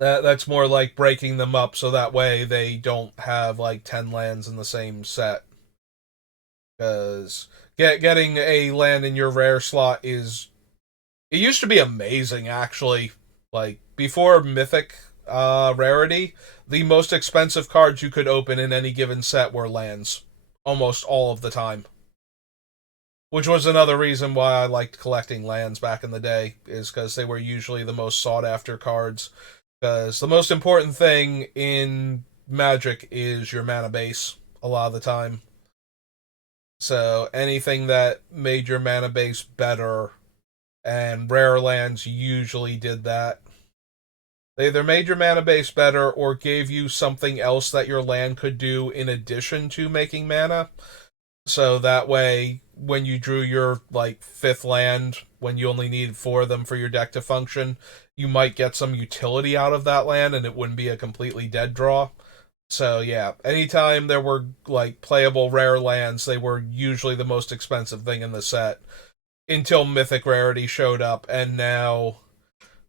That's more like breaking them up so that way they don't have like 10 lands in the same set. Because getting a land in your rare slot is, it used to be amazing actually. Like, before Mythic rarity, the most expensive cards you could open in any given set were lands, almost all of the time. Which was another reason why I liked collecting lands back in the day, is because they were usually the most sought after cards. Because the most important thing in Magic is your mana base a lot of the time. So anything that made your mana base better, and rare lands usually did that. They either made your mana base better or gave you something else that your land could do in addition to making mana. So that way, when you drew your like fifth land, when you only need four of them for your deck to function, you might get some utility out of that land, and it wouldn't be a completely dead draw. So yeah, anytime there were like playable rare lands, they were usually the most expensive thing in the set until Mythic Rarity showed up, and now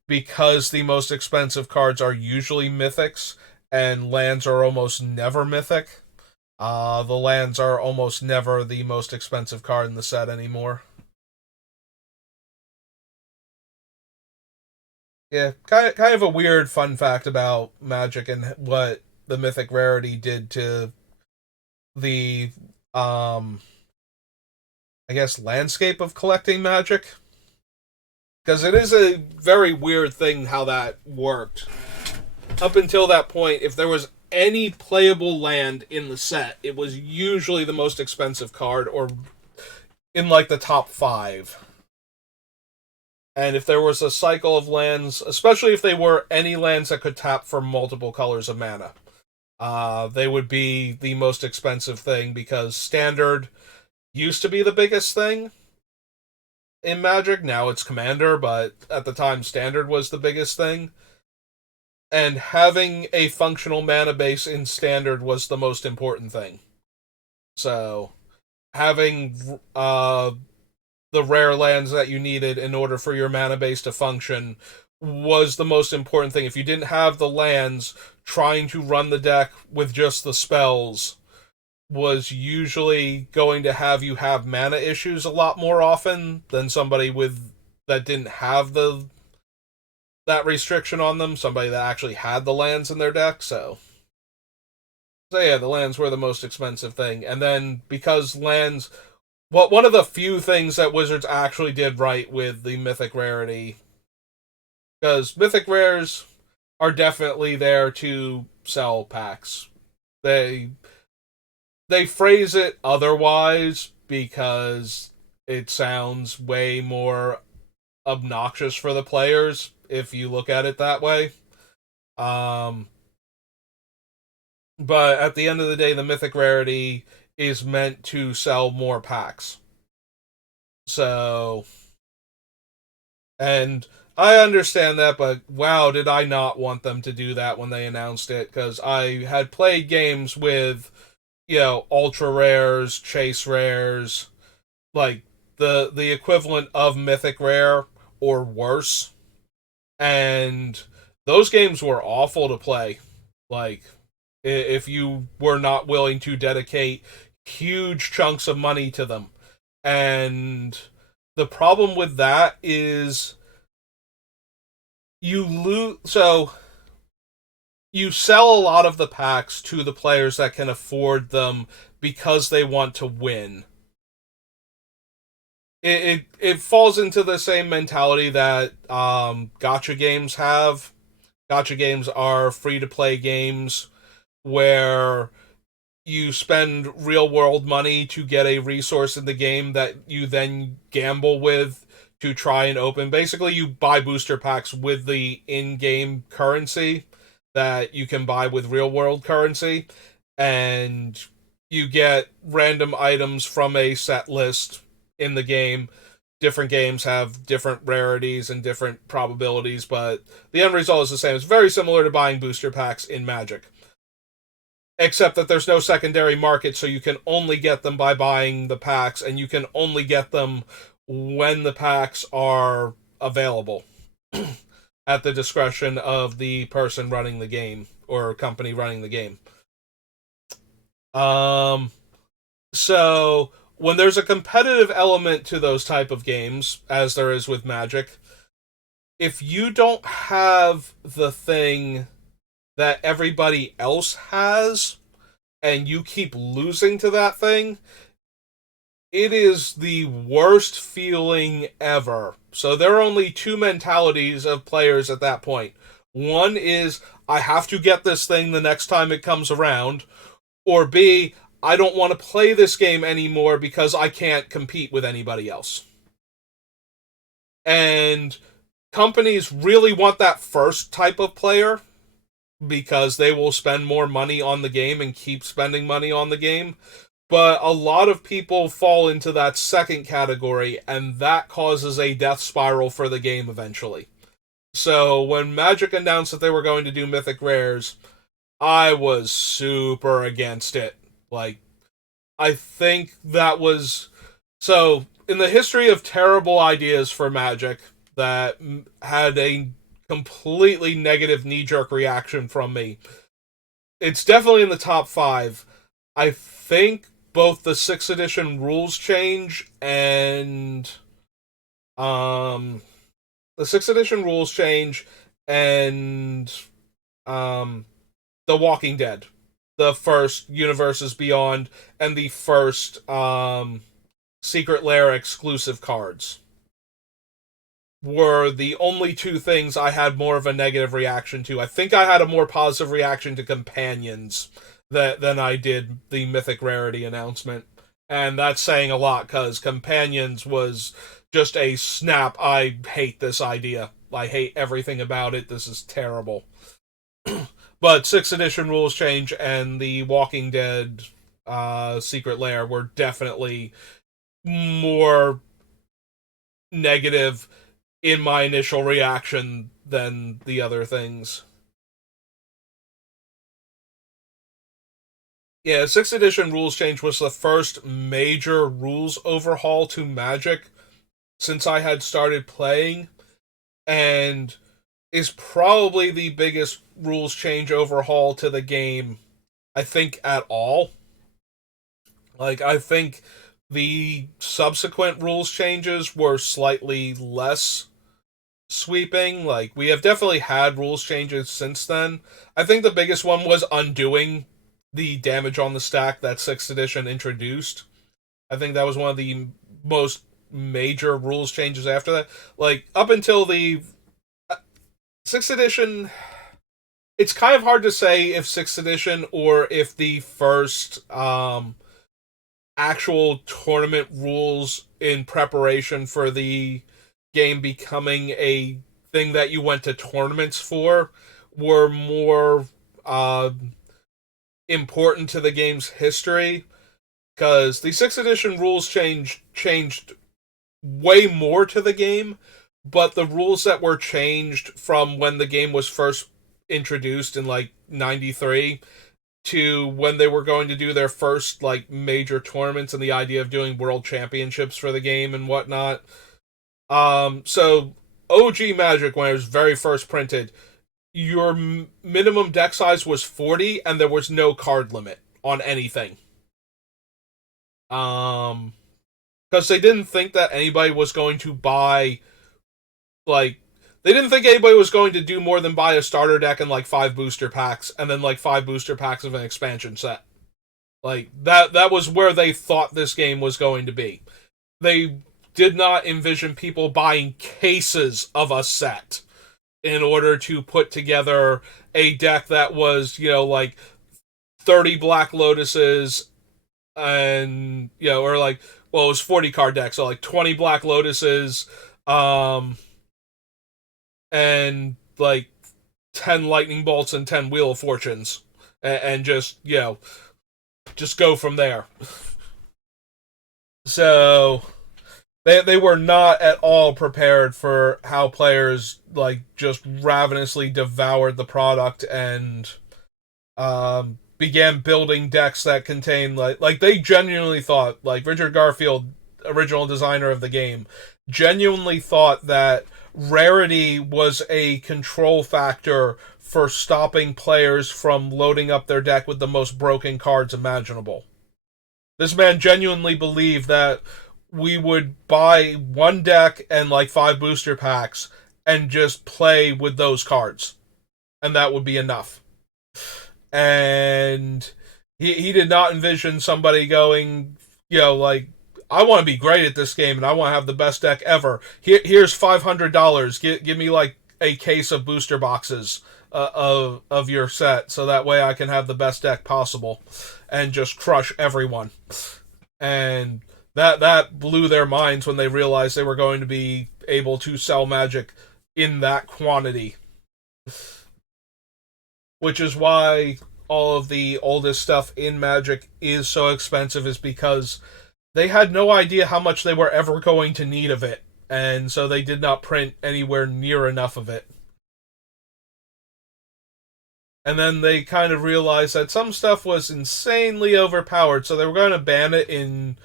because the most expensive cards are usually mythics and lands are almost never mythic, the lands are almost never the most expensive card in the set anymore. Yeah, kind of a weird fun fact about Magic and what the Mythic Rarity did to the um I guess landscape of collecting Magic, because it is a very weird thing how that worked. Up until that point, if there was any playable land in the set, it was usually the most expensive card or in like the top 5. And if there was a cycle of lands, especially if they were any lands that could tap for multiple colors of mana, they would be the most expensive thing, because standard used to be the biggest thing in Magic. Now it's Commander, but at the time, standard was the biggest thing. And having a functional mana base in standard was the most important thing. So having the rare lands that you needed in order for your mana base to function was the most important thing. If you didn't have the lands, trying to run the deck with just the spells was usually going to have you have mana issues a lot more often than somebody with that didn't have that restriction on them, somebody that actually had the lands in their deck. So yeah, the lands were the most expensive thing. And then because lands, well, one of the few things that Wizards actually did right with the Mythic Rarity, because Mythic Rares are definitely there to sell packs. They they phrase it otherwise because it sounds way more obnoxious for the players if you look at it that way. Um, but at the end of the day, the Mythic Rarity is meant to sell more packs. So, and I understand that, but wow, did I not want them to do that when they announced it, because I had played games with, ultra rares, chase rares, like the equivalent of Mythic Rare or worse, and those games were awful to play. Like, if you were not willing to dedicate huge chunks of money to them. And the problem with that is you lose. So you sell a lot of the packs to the players that can afford them because they want to win. It falls into the same mentality that gotcha games have. Gotcha games are free to play games where you spend real world money to get a resource in the game that you then gamble with to try and open. Basically, you buy booster packs with the in game currency that you can buy with real world currency, and you get random items from a set list in the game different games have different rarities and different probabilities, but the end result is the same. It's very similar to buying booster packs in Magic, except that there's no secondary market, so you can only get them by buying the packs, and you can only get them when the packs are available at the discretion of the person running the game or company running the game. Um, so when there's a competitive element to those type of games, as there is with Magic, if you don't have the thing that everybody else has, and you keep losing to that thing, it is the worst feeling ever. So there are only two mentalities of players at that point. One is, I have to get this thing the next time it comes around, or B, I don't want to play this game anymore because I can't compete with anybody else. And companies really want that first type of player because they will spend more money on the game and keep spending money on the game. But a lot of people fall into that second category, and that causes a death spiral for the game eventually. So when Magic announced that they were going to do Mythic Rares, I was super against it. Like, I think that was. So, in the history of terrible ideas for Magic that had a completely negative knee jerk reaction from me, it's definitely in the top five. I think both the 6th edition rules change and um the 6th edition rules change and um The Walking Dead, the first Universes Beyond and the first Secret Lair exclusive cards were the only two things I had more of a negative reaction to. I think I had a more positive reaction to Companions than I did the Mythic Rarity announcement. And that's saying a lot, because Companions was just a snap. I hate this idea. I hate everything about it. This is terrible. But 6th edition rules change and the Walking Dead Secret Lair were definitely more negative in my initial reaction than the other things. Yeah, 6th edition rules change was the first major rules overhaul to Magic since I had started playing, and is probably the biggest rules change overhaul to the game, I think, at all. Like, I think the subsequent rules changes were slightly less sweeping. Like, we have definitely had rules changes since then. I think the biggest one was undoing the damage on the stack that 6th edition introduced. I think that was one of the most major rules changes after that. Like, up until the 6th edition, it's kind of hard to say if 6th edition or if the first actual tournament rules in preparation for the game becoming a thing that you went to tournaments for were more uh, important to the game's history, because the 6th edition rules changed way more to the game, but the rules that were changed from when the game was first introduced in like 93 to when they were going to do their first like major tournaments and the idea of doing world championships for the game and whatnot. So OG Magic, when it was very first printed, your minimum deck size was 40 and there was no card limit on anything. Um, because they didn't think that anybody was going to buy, like, they didn't think anybody was going to do more than buy a starter deck and like 5 booster packs and then like 5 booster packs of an expansion set. Like, that was where they thought this game was going to be. They did not envision people buying cases of a set in order to put together a deck that was, like 30 Black Lotuses and, or like, well, it was 40 card deck, so like 20 Black Lotuses, and like 10 Lightning Bolts and 10 Wheel of Fortunes. And just, just go from there. So, They were not at all prepared for how players like just ravenously devoured the product and began building decks that contain like they genuinely thought, like Richard Garfield, original designer of the game, genuinely thought that rarity was a control factor for stopping players from loading up their deck with the most broken cards imaginable. This man genuinely believed that we would buy one deck and like five booster packs and just play with those cards, and that would be enough. And he did not envision somebody going, like, I want to be great at this game and I want to have the best deck ever. Here's $500. Give me like a case of booster boxes of your set, so that way I can have the best deck possible and just crush everyone. And that blew their minds when they realized they were going to be able to sell Magic in that quantity, which is why all of the oldest stuff in Magic is so expensive, is because they had no idea how much they were ever going to need of it, and so they did not print anywhere near enough of it. And then they kind of realized that some stuff was insanely overpowered, so they were going to ban it in.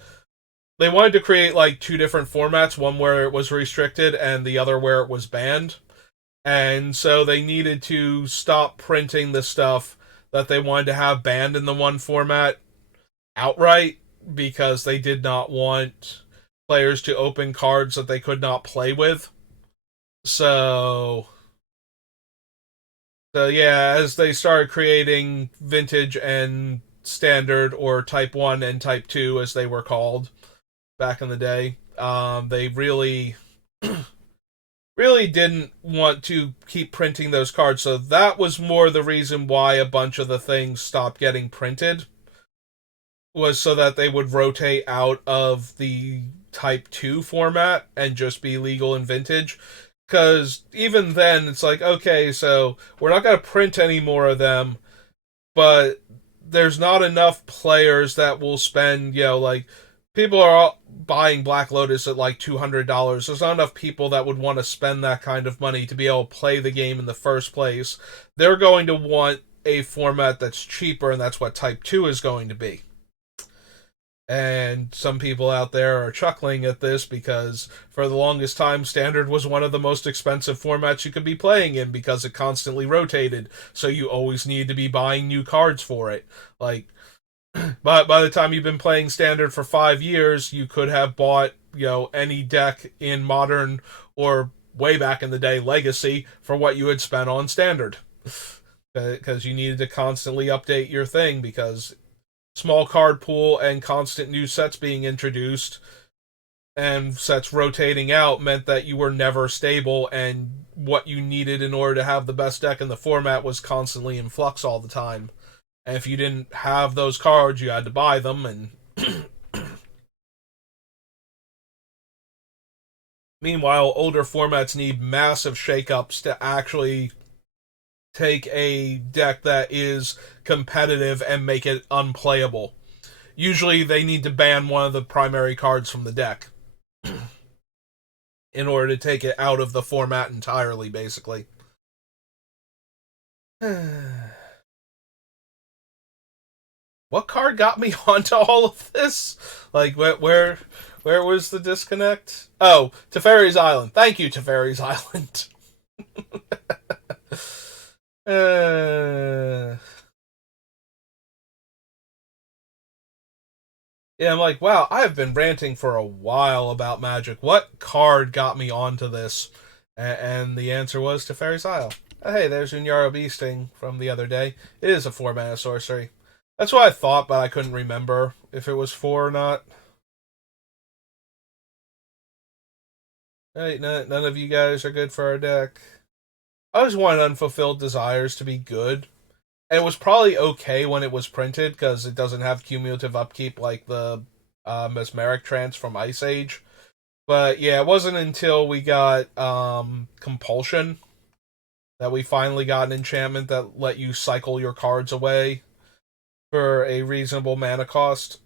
They wanted to create like two different formats, one where it was restricted and the other where it was banned. And so they needed to stop printing the stuff that they wanted to have banned in the one format outright, because they did not want players to open cards that they could not play with. So yeah, as they started creating vintage and standard, or type 1 and type 2 as they were called back in the day, they really didn't want to keep printing those cards. So that was more the reason why a bunch of the things stopped getting printed, was so that they would rotate out of the type 2 format and just be legal in vintage. Because even then, it's like, okay, so we're not going to print any more of them, but there's not enough players that will spend, like, people are buying Black Lotus at like $200. There's not enough people that would want to spend that kind of money to be able to play the game in the first place. They're going to want a format that's cheaper, and that's what Type 2 is going to be. And some people out there are chuckling at this, because for the longest time, Standard was one of the most expensive formats you could be playing in, because it constantly rotated, so you always needed to be buying new cards for it. Like, by the time you've been playing Standard for 5 years, you could have bought, any deck in Modern, or way back in the day, Legacy, for what you had spent on Standard. Because you needed to constantly update your thing, because small card pool and constant new sets being introduced and sets rotating out meant that you were never stable, and what you needed in order to have the best deck in the format was constantly in flux all the time. And if you didn't have those cards, you had to buy them. And meanwhile, older formats need massive shakeups to actually take a deck that is competitive and make it unplayable. Usually they need to ban one of the primary cards from the deck in order to take it out of the format entirely, basically. What card got me onto all of this? Like, where was the disconnect? Oh, Teferi's Island. Thank you, Teferi's Island. uh, yeah, I'm like, wow, I've been ranting for a while about Magic. What card got me onto this? And the answer was Teferi's Isle. Hey, there's Unyara Beasting from the other day. It is a 4-mana sorcery. That's what I thought, but I couldn't remember if it was 4 or not. Hey, none of you guys are good for our deck. I just wanted Unfulfilled Desires to be good. And it was probably okay when it was printed, because it doesn't have cumulative upkeep like the Mesmeric Trance from Ice Age. But yeah, it wasn't until we got Compulsion that we finally got an enchantment that let you cycle your cards away for a reasonable mana cost.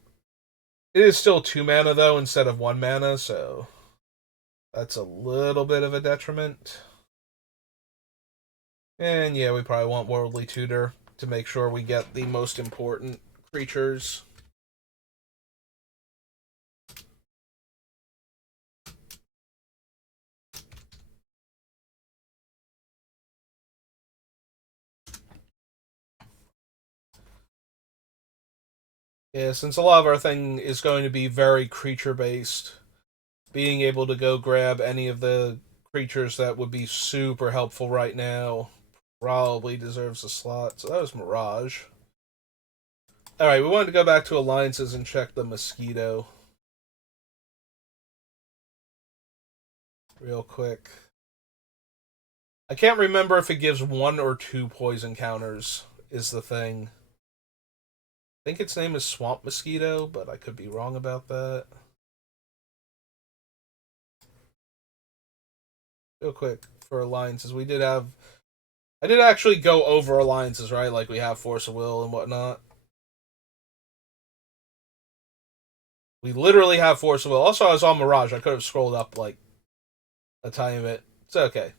It is still 2 mana though instead of 1 mana, so That's a little bit of a detriment. And yeah, we probably want Worldly Tutor to make sure we get the most important creatures. Yeah, since a lot of our thing is going to be very creature based, being able to go grab any of the creatures that would be super helpful right now probably deserves a slot. So that was Mirage. Alright, we wanted to go back to alliances and check the Mosquito real quick. I can't remember if it gives one or two poison counters, is the thing. I think its name is Swamp Mosquito, but I could be wrong about that. Real quick for alliances, we did have. I did actually go over alliances, right? Like we have Force of Will and whatnot. We literally have Force of Will. Also, I was on Mirage. I could have scrolled up like a tiny bit. It's okay.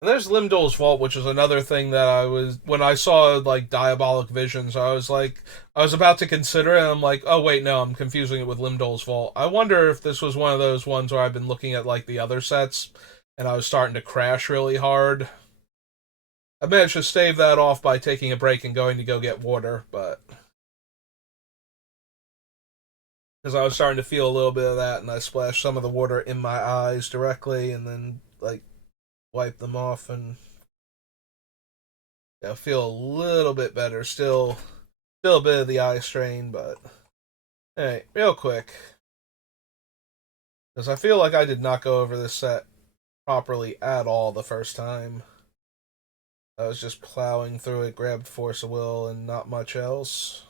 And there's Limdol's Vault, which is another thing that I was when I saw like Diabolic Visions, I was like I was about to consider it and I'm like, oh wait, no, I'm confusing it with Limdol's Vault. I wonder if this was one of those ones where I've been looking at like the other sets and I was starting to crash really hard. I managed to stave that off by taking a break and going to go get water, but because I was starting to feel a little bit of that and I splashed some of the water in my eyes directly and then like wiped them off and I feel a little bit better. Still a bit of the eye strain, but alright, real quick. Because I feel like I did not go over this set properly at all the first time. I was just plowing through it, grabbed Force of Will, and not much else.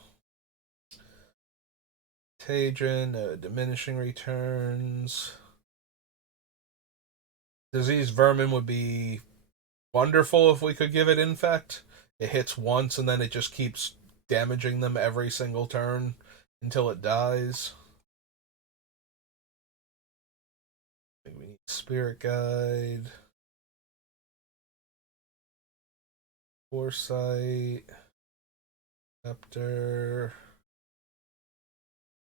Contagion, diminishing returns. Disease Vermin would be wonderful if we could give it Infect. It hits once and then it just keeps damaging them every single turn until it dies. I think we need Spirit Guide, Foresight, Scepter.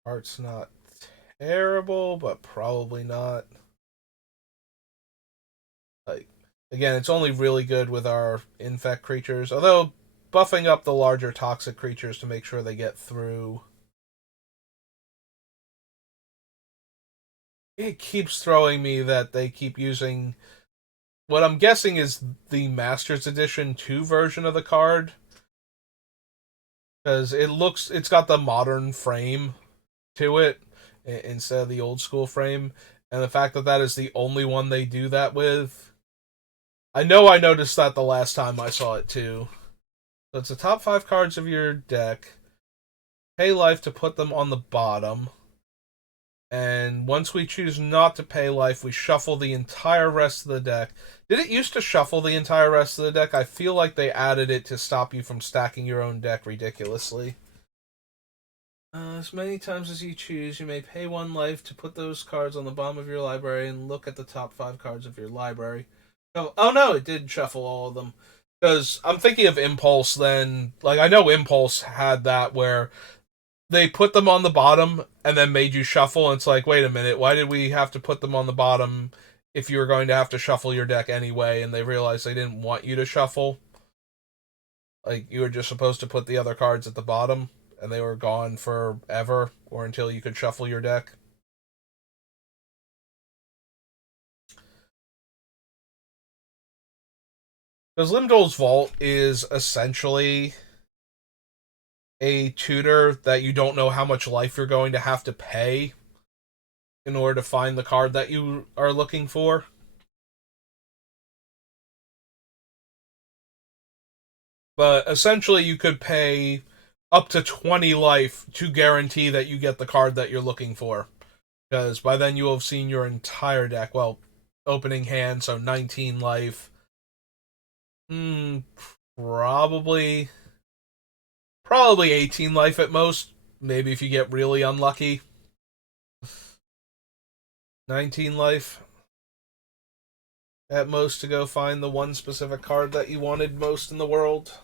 Art's not terrible, but probably not. Like, again, it's only really good with our infect creatures, although buffing up the larger toxic creatures to make sure they get through. It keeps throwing me that they keep using what I'm guessing is the Masters Edition 2 version of the card. Because it's got the modern frame to it instead of the old school frame. And the fact that that is the only one they do that with. I know I noticed that the last time I saw it too. So it's the top 5 cards of your deck. Pay life to put them on the bottom. And once we choose not to pay life, we shuffle the entire rest of the deck. Did it used to shuffle the entire rest of the deck? I feel like they added it to stop you from stacking your own deck ridiculously. As many times as you choose, you may pay 1 life to put those cards on the bottom of your library and look at the top 5 cards of your library. Oh no, it did shuffle all of them. Because I'm thinking of Impulse then. Like, I know Impulse had that where they put them on the bottom and then made you shuffle. And it's like, wait a minute, why did we have to put them on the bottom if you were going to have to shuffle your deck anyway? And they realized they didn't want you to shuffle. Like, you were just supposed to put the other cards at the bottom and they were gone forever or until you could shuffle your deck. Because Limdol's Vault is essentially a tutor that you don't know how much life you're going to have to pay in order to find the card that you are looking for. But essentially, you could pay up to 20 life to guarantee that you get the card that you're looking for. Because by then you will have seen your entire deck. Well, opening hand, so 19 life. Hmm, probably. Probably 18 life at most. Maybe if you get really unlucky. 19 life. at most to go find the one specific card that you wanted most in the world.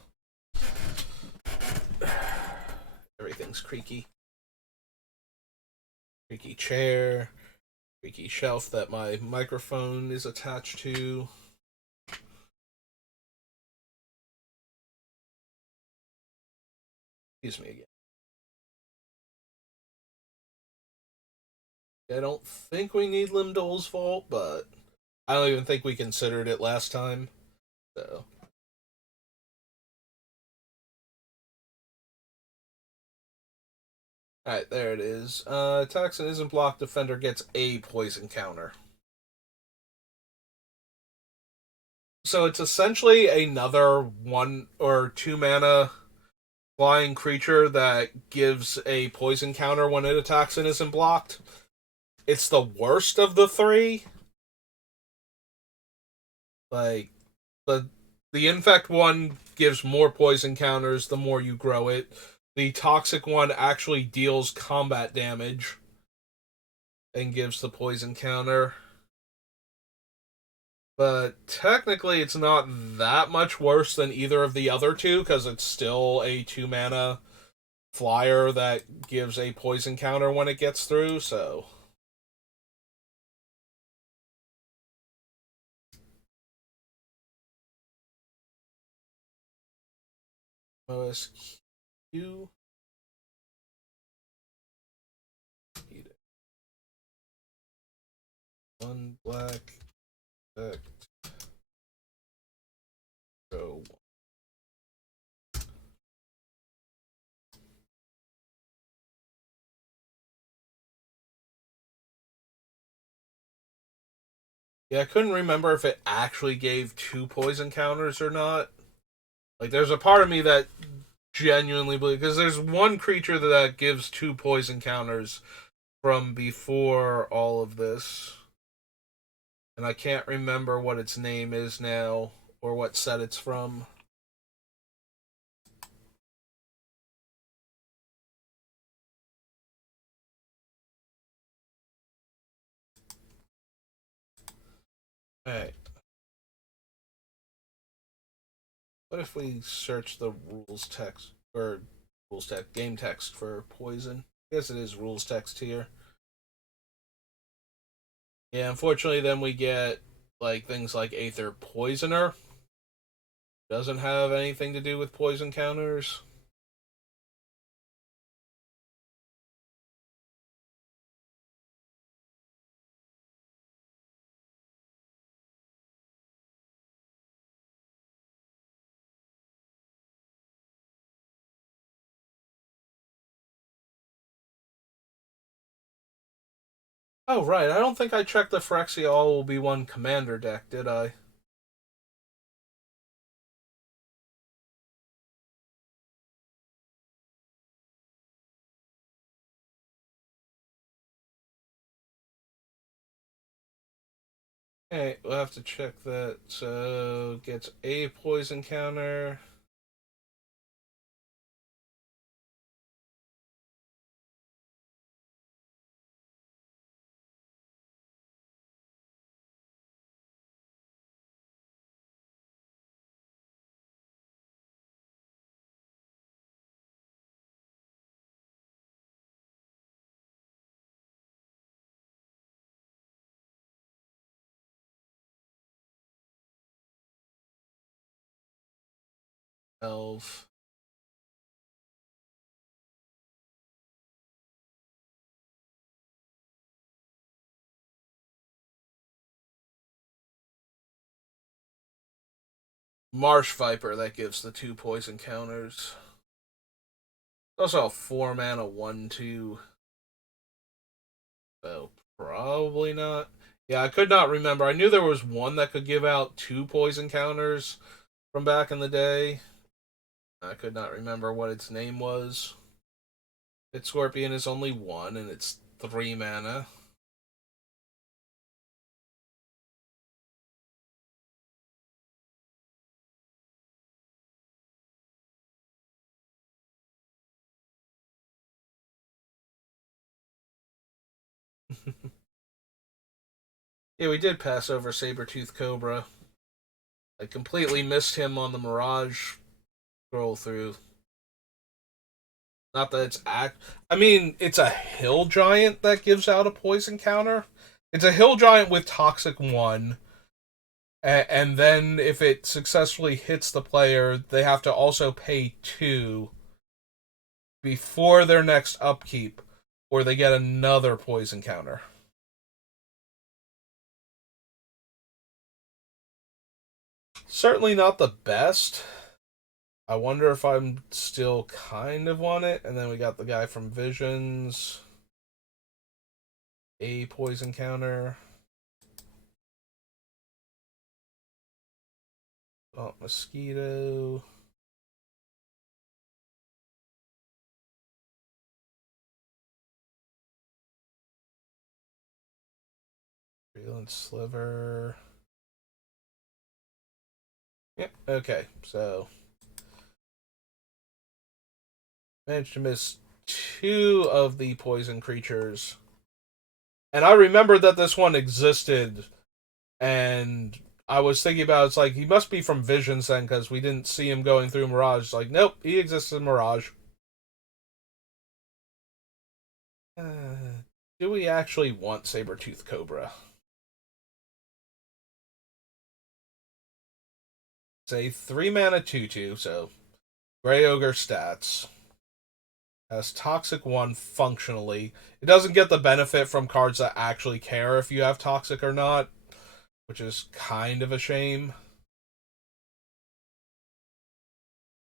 Everything's creaky. Creaky chair, creaky shelf that my microphone is attached to. Excuse me again. I don't think we need Limdol's Vault, but I don't even think we considered it last time. So. Alright, there it is. Toxin isn't blocked, defender gets a poison counter. So it's essentially another 1 or 2 mana flying creature that gives a poison counter when it attacks and isn't blocked. It's the worst of the three. Like the the infect one gives more poison counters the more you grow it. The toxic one actually deals combat damage and gives the poison counter. But technically it's not that much worse than either of the other two because it's still a 2 mana flyer that gives a poison counter when it gets through, so OSQ. One black effect. Go. Yeah, I couldn't remember if it actually gave 2 poison counters or not. Like, there's a part of me that genuinely believes, because there's one creature that gives 2 poison counters from before all of this, and I can't remember what its name is now or what set it's from. Alright. What if we search the rules text, or rules text, game text for poison? I guess it is rules text here. Yeah, unfortunately, then we get like things like Aether Poisoner. Doesn't have anything to do with poison counters. Oh, right. I don't think I checked the Phyrexia All Will Be One Commander deck, did I? Hey, we'll have to check that. So, gets a poison counter. Elf. Marsh Viper that gives the 2 poison counters. Also a 4 mana 1/2. So probably not. Yeah, I could not remember. I knew there was one that could give out 2 poison counters from back in the day. I could not remember what its name was. Pit Scorpion is only one, and it's 3 mana. Yeah, we did pass over Saber-Tooth Cobra. I completely missed him on the Mirage scroll through. Not that it's act. I mean, it's a hill giant that gives out a poison counter. It's a hill giant with Toxic 1. And then if it successfully hits the player, they have to also pay 2 before their next upkeep, or they get another poison counter. Certainly not the best. I wonder if I'm still kind of on it. And then we got the guy from Visions. A poison counter. Oh, mosquito. Virulent Sliver. Yep, okay, so managed to miss 2 of the poison creatures. And I remembered that this one existed, and I was thinking about it's like he must be from Visions then, because we didn't see him going through Mirage. It's like, nope, he exists in Mirage. Do we actually want Saber-Tooth Cobra? It's a 3 mana 2/2, so Grey Ogre stats. Has Toxic 1 functionally. It doesn't get the benefit from cards that actually care if you have Toxic or not, which is kind of a shame.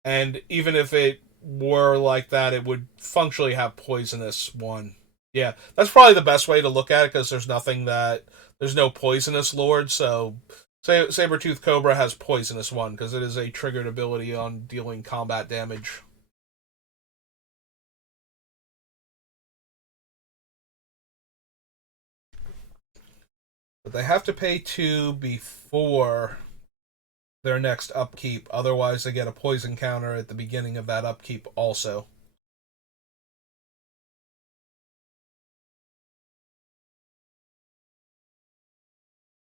And even if it were like that, it would functionally have Poisonous 1. Yeah, that's probably the best way to look at it, because there's nothing that. There's no Poisonous Lord, so. Saber-Tooth Cobra has Poisonous 1, because it is a triggered ability on dealing combat damage. But they have to pay 2 before their next upkeep. Otherwise, they get a poison counter at the beginning of that upkeep also.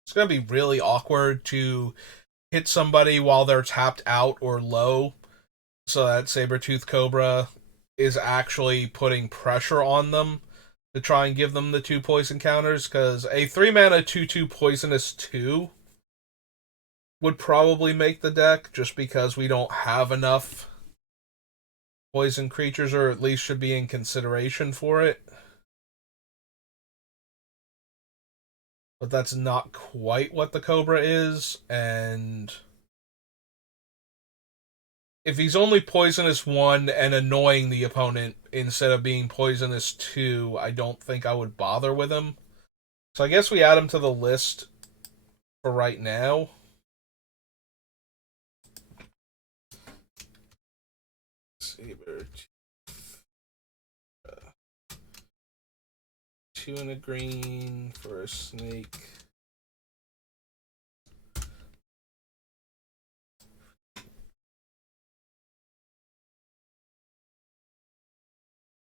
It's going to be really awkward to hit somebody while they're tapped out or low, so that Saber-Tooth Cobra is actually putting pressure on them to try and give them the 2 poison counters, because a 3 mana 2/2 poisonous 2 would probably make the deck, just because we don't have enough poison creatures, or at least should be in consideration for it. But that's not quite what the Cobra is, and if he's only poisonous 1 and annoying the opponent instead of being poisonous 2, I don't think I would bother with him. So I guess we add him to the list for right now. Saber 2 and a green for a snake.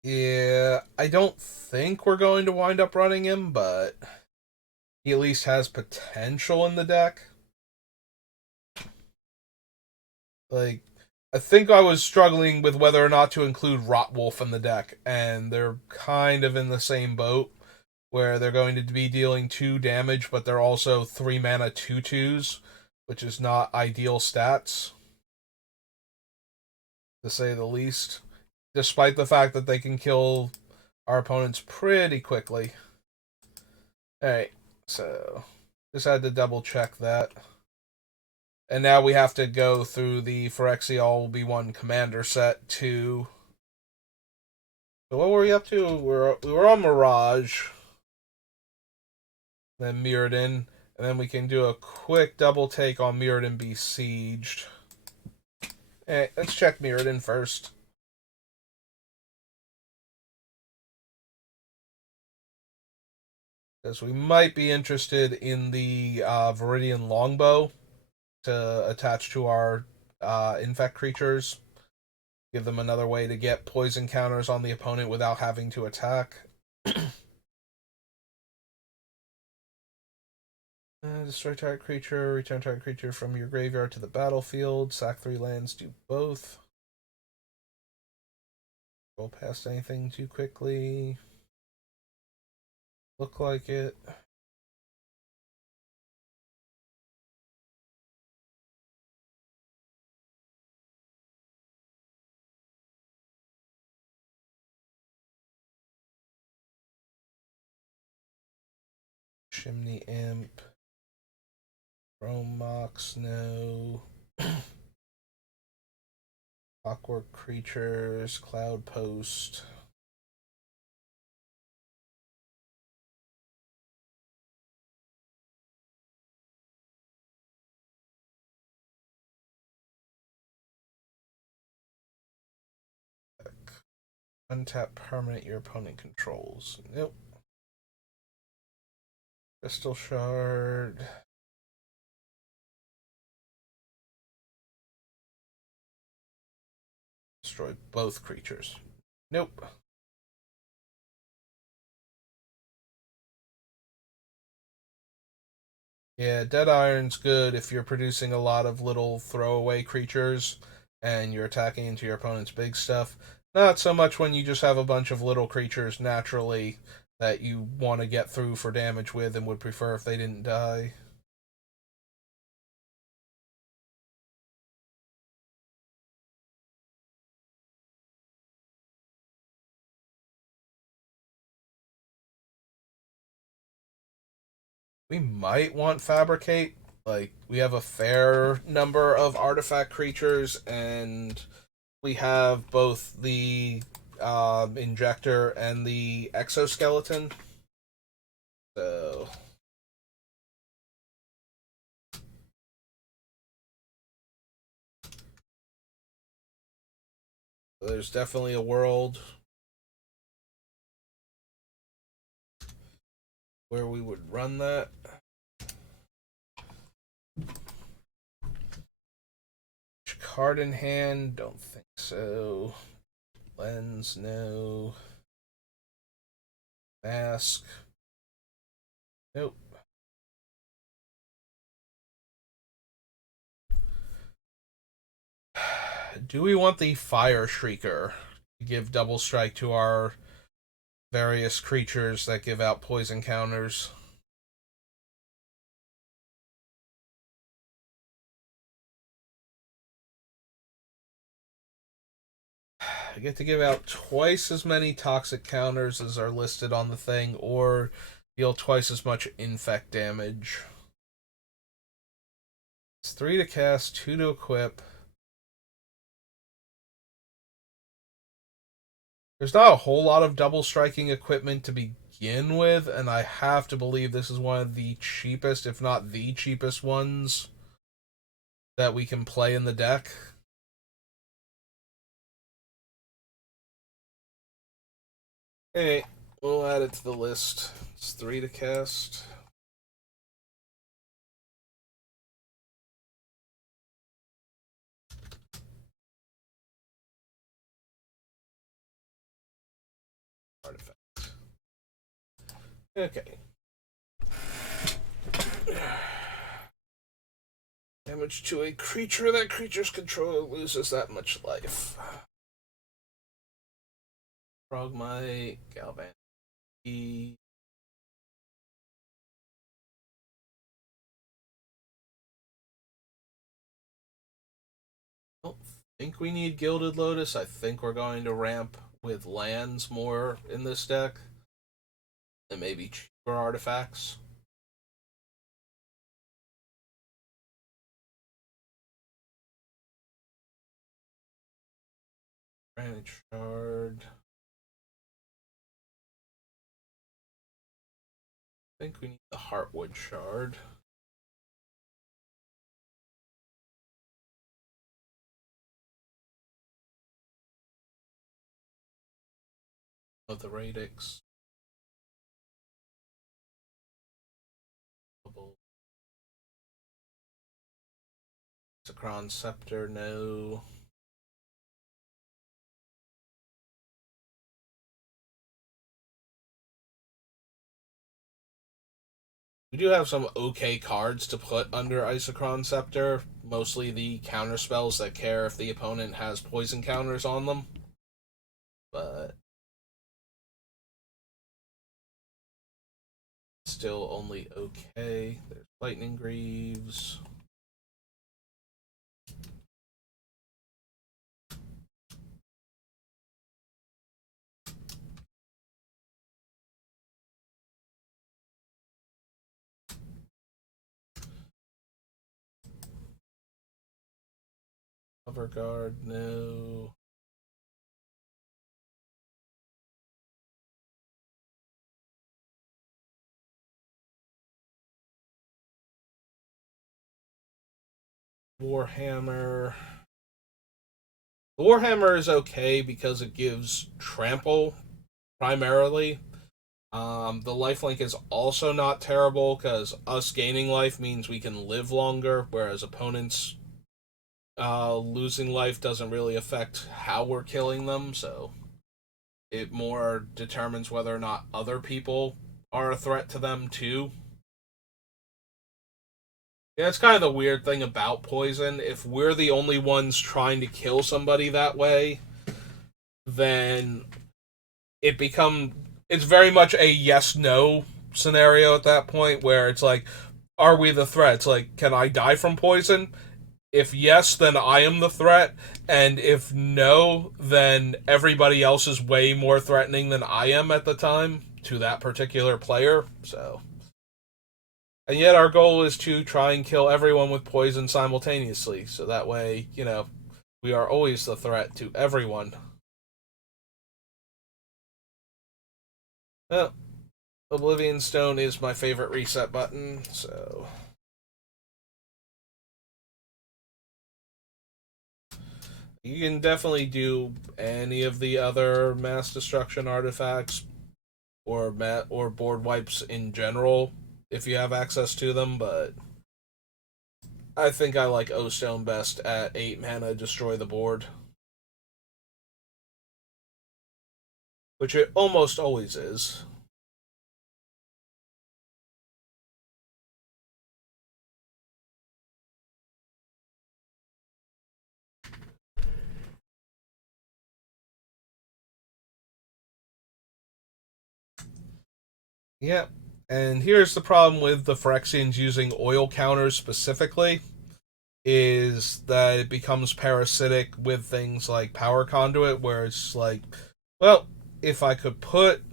Yeah, I don't think we're going to wind up running him, but he at least has potential in the deck. Like, I think I was struggling with whether or not to include Rotwolf in the deck, and they're kind of in the same boat, where they're going to be dealing 2 damage, but they're also 3 mana 2/2s, which is not ideal stats, to say the least, despite the fact that they can kill our opponents pretty quickly. Alright, so just had to double check that. And now we have to go through the Phyrexial B1 commander set to. So what were we up to? We were on Mirage, then Mirrodin, and then we can do a quick double take on Mirrodin Besieged. Hey, let's check Mirrodin first. Because we might be interested in the Viridian Longbow to attach to our infect creatures. Give them another way to get poison counters on the opponent without having to attack. Destroy target creature, return target creature from your graveyard to the battlefield. Sack 3 lands, do both. Go past anything too quickly. Look like it. Chimney Imp. Chrome Mox, no. Clockwork Creatures, Cloud Post. Untap permanent your opponent controls. Nope. Crystal Shard. Destroy both creatures. Nope. Yeah, Dead Iron's good if you're producing a lot of little throwaway creatures and you're attacking into your opponent's big stuff. Not so much when you just have a bunch of little creatures naturally that you want to get through for damage with and would prefer if they didn't die. We might want Fabricate. Like, we have a fair number of artifact creatures, and we have both the Injector and the Exoskeleton. So, there's definitely a world where we would run that. Card in hand, don't think so. Lens, no. Mask, nope. Do we want the Fire Shrieker to give double strike to our various creatures that give out poison counters? I get to give out twice as many toxic counters as are listed on the thing, or deal twice as much infect damage. It's 3 to cast, 2 to equip. There's not a whole lot of double striking equipment to begin with, and I have to believe this is one of the cheapest, if not the cheapest ones that we can play in the deck. Hey, we'll add it to the list. It's 3 to cast. Artifact. Okay. Damage to a creature. That creature's controller loses that much life. Frogmite, Galvan. Don't think we need Gilded Lotus. I think we're going to ramp with lands more in this deck. And maybe cheaper artifacts. Granite Shard. I think we need the Heartwood Shard. Of the Radix. Sakron Scepter, no. We do have some okay cards to put under Isochron Scepter, mostly the counter spells that care if the opponent has poison counters on them. But still only okay. There's Lightning Greaves. Cover Guard, no. Warhammer. The Warhammer is okay because it gives trample primarily. The lifelink is also not terrible because us gaining life means we can live longer, whereas opponents losing life doesn't really affect how we're killing them, so it more determines whether or not other people are a threat to them too. Yeah, it's kind of the weird thing about poison. If we're the only ones trying to kill somebody that way, then it become it's very much a yes no scenario at that point where it's like, are we the threat? It's like, can I die from poison? If yes, then I am the threat, and if no, then everybody else is way more threatening than I am at the time to that particular player. So, and yet our goal is to try and kill everyone with poison simultaneously, so that way, we are always the threat to everyone. Well, Oblivion Stone is my favorite reset button, so you can definitely do any of the other mass destruction artifacts or board wipes in general if you have access to them, but I think I like O Stone best at 8 mana destroy the board, which it almost always is. Yep. And here's the problem with the Phyrexians using oil counters specifically is that it becomes parasitic with things like Power Conduit, where it's like, well, if I could put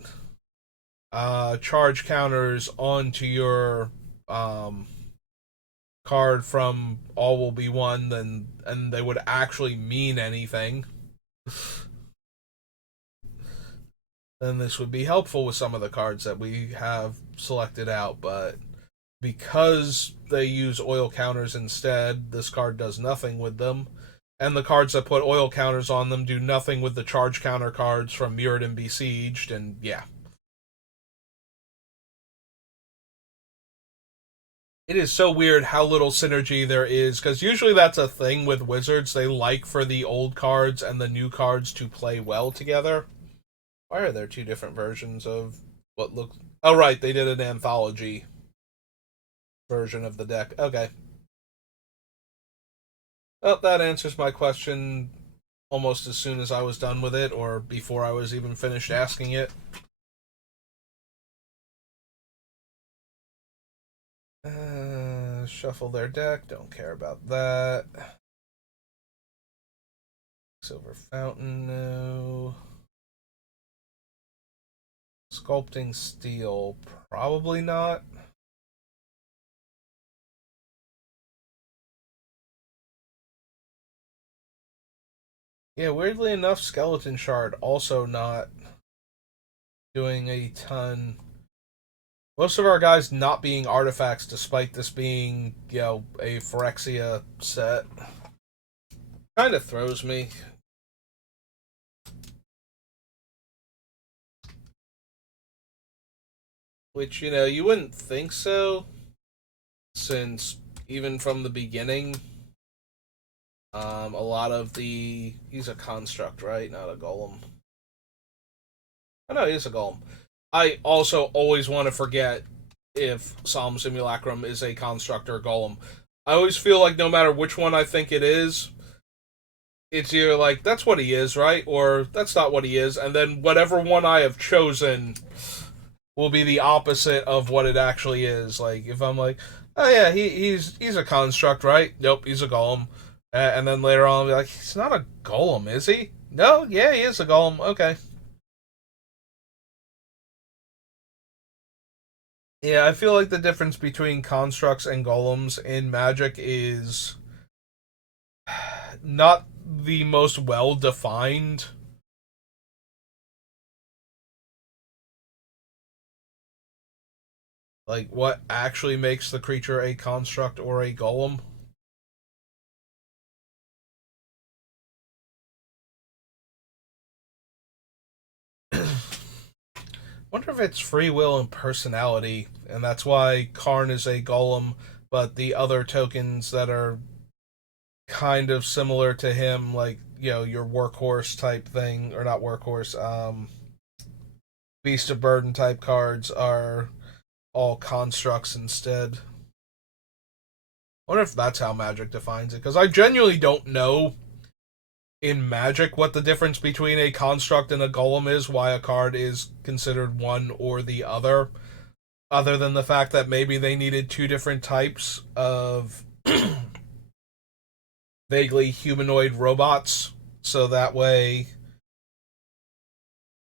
charge counters onto your um, card from All Will Be One, then and they would actually mean anything, then this would be helpful with some of the cards that we have selected out. But because they use oil counters instead, this card does nothing with them. And the cards that put oil counters on them do nothing with the charge counter cards from Mirrodin Besieged, and yeah. It is so weird how little synergy there is, because usually that's a thing with Wizards. They like for the old cards and the new cards to play well together. Why are there two different versions of what looks. Oh, right, they did an anthology version of the deck. Okay. Well, that answers my question almost as soon as I was done with it, or before I was even finished asking it. Shuffle their deck. Don't care about that. Silver Fountain, no. Sculpting Steel, probably not. Yeah, weirdly enough, Skeleton Shard also not doing a ton. Most of our guys not being artifacts, despite this being, a Phyrexia set. Kind of throws me. Which, you wouldn't think so, since even from the beginning, a lot of he's a construct, right? Not a golem. Oh no, he's a golem. I also always want to forget if Solemn Simulacrum is a construct or a golem. I always feel like no matter which one I think it is, it's either like that's what he is, right, or that's not what he is, and then whatever one I have chosen will be the opposite of what it actually is. Like if I'm like, oh yeah, he's a construct, right? Nope, he's a golem. And then later on, I'll be like, he's not a golem, is he? No, yeah, he is a golem. Okay. Yeah, I feel like the difference between constructs and golems in Magic is not the most well defined. Like, what actually makes the creature a construct or a golem? Wonder if it's free will and personality, and that's why Karn is a golem, but the other tokens that are kind of similar to him, like your workhorse type thing, or not workhorse, beast of burden type cards are all constructs instead. I wonder if that's how Magic defines it, because I genuinely don't know in Magic what the difference between a construct and a golem is, why a card is considered one or the other than the fact that maybe they needed two different types of vaguely humanoid robots, so that way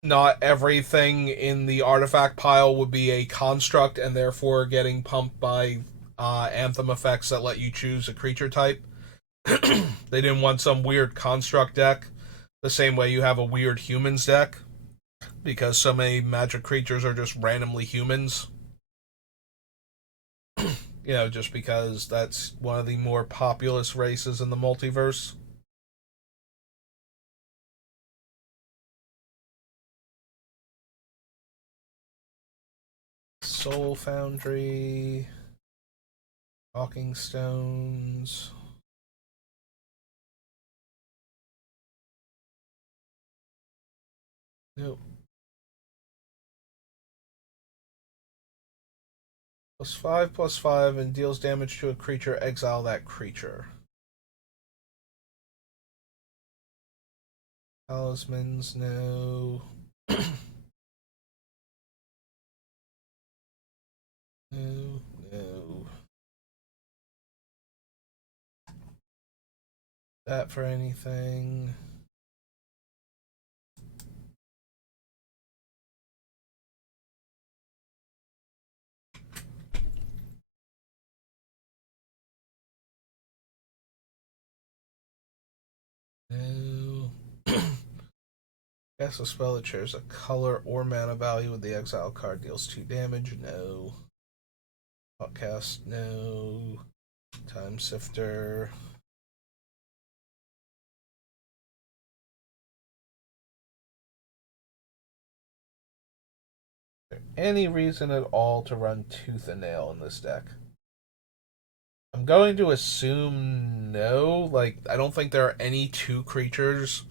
not everything in the artifact pile would be a construct and therefore getting pumped by anthem effects that let you choose a creature type. They didn't want some weird construct deck the same way you have a weird humans deck because so many magic creatures are just randomly humans. Just because that's one of the more populous races in the multiverse. Soul Foundry, Talking Stones. Nope. +5/+5 and deals damage to a creature, exile that creature. Talismans, no. No, no. That for anything. No. Cast a spell that shares a color or mana value with the exile card, deals 2 damage. No. Outcast, no. Time Sifter. Any reason at all to run Tooth and Nail in this deck? I'm going to assume no. Like, I don't think there are any two creatures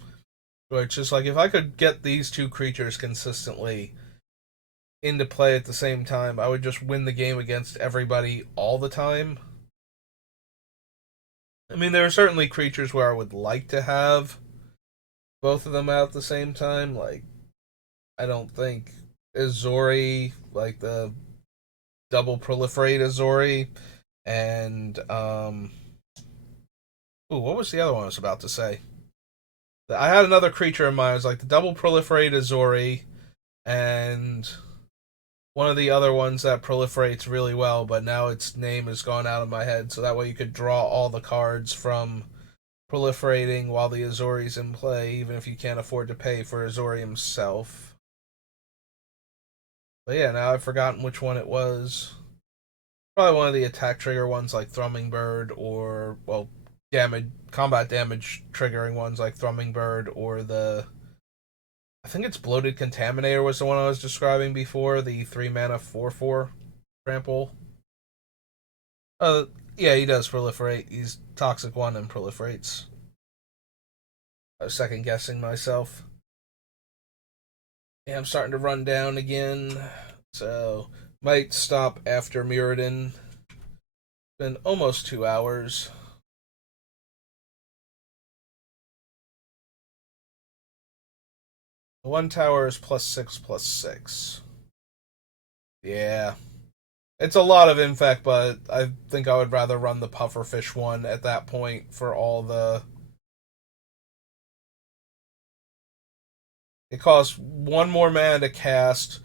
where it's just like, if I could get these two creatures consistently into play at the same time, I would just win the game against everybody all the time. I mean, there are certainly creatures where I would like to have both of them out at the same time. Like, I don't think Azori, like the double proliferate Azori, and ooh, what was the other one I was about to say? I had another creature in mind. I was like the double proliferate Azori, and one of the other ones that proliferates really well, but now its name has gone out of my head. So that way you could draw all the cards from proliferating while the Azori's in play, even if you can't afford to pay for Azori himself. But yeah, now I've forgotten which one it was. Probably one of the attack trigger ones like Thrumming Bird, or well, damage combat damage triggering ones like Thrumming Bird, or the I think it's Bloated Contaminator was the one I was describing before, the 3 mana 4/4 trample. Yeah, he does proliferate. He's toxic one and proliferates. I was second guessing myself. Yeah, I'm starting to run down again. So Might stop after Mirrodin. Been almost 2 hours. One tower is +6/+6. Yeah. It's a lot of infect, but I think I would rather run the pufferfish one at that point for all the. It costs one more mana to cast,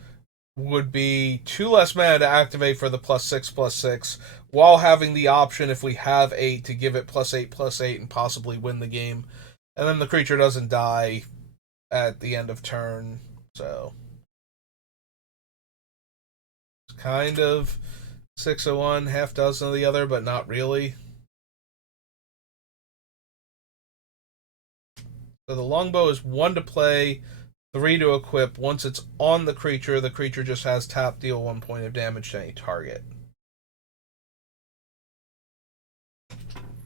would be two less mana to activate for the +6/+6, while having the option, if we have 8, to give it +8/+8 and possibly win the game. And then the creature doesn't die at the end of turn. So it's kind of 6 of one, half dozen of the other, but not really. So the longbow is 1 to play, 3 to equip. Once it's on the creature just has tap, deal 1 point of damage to any target.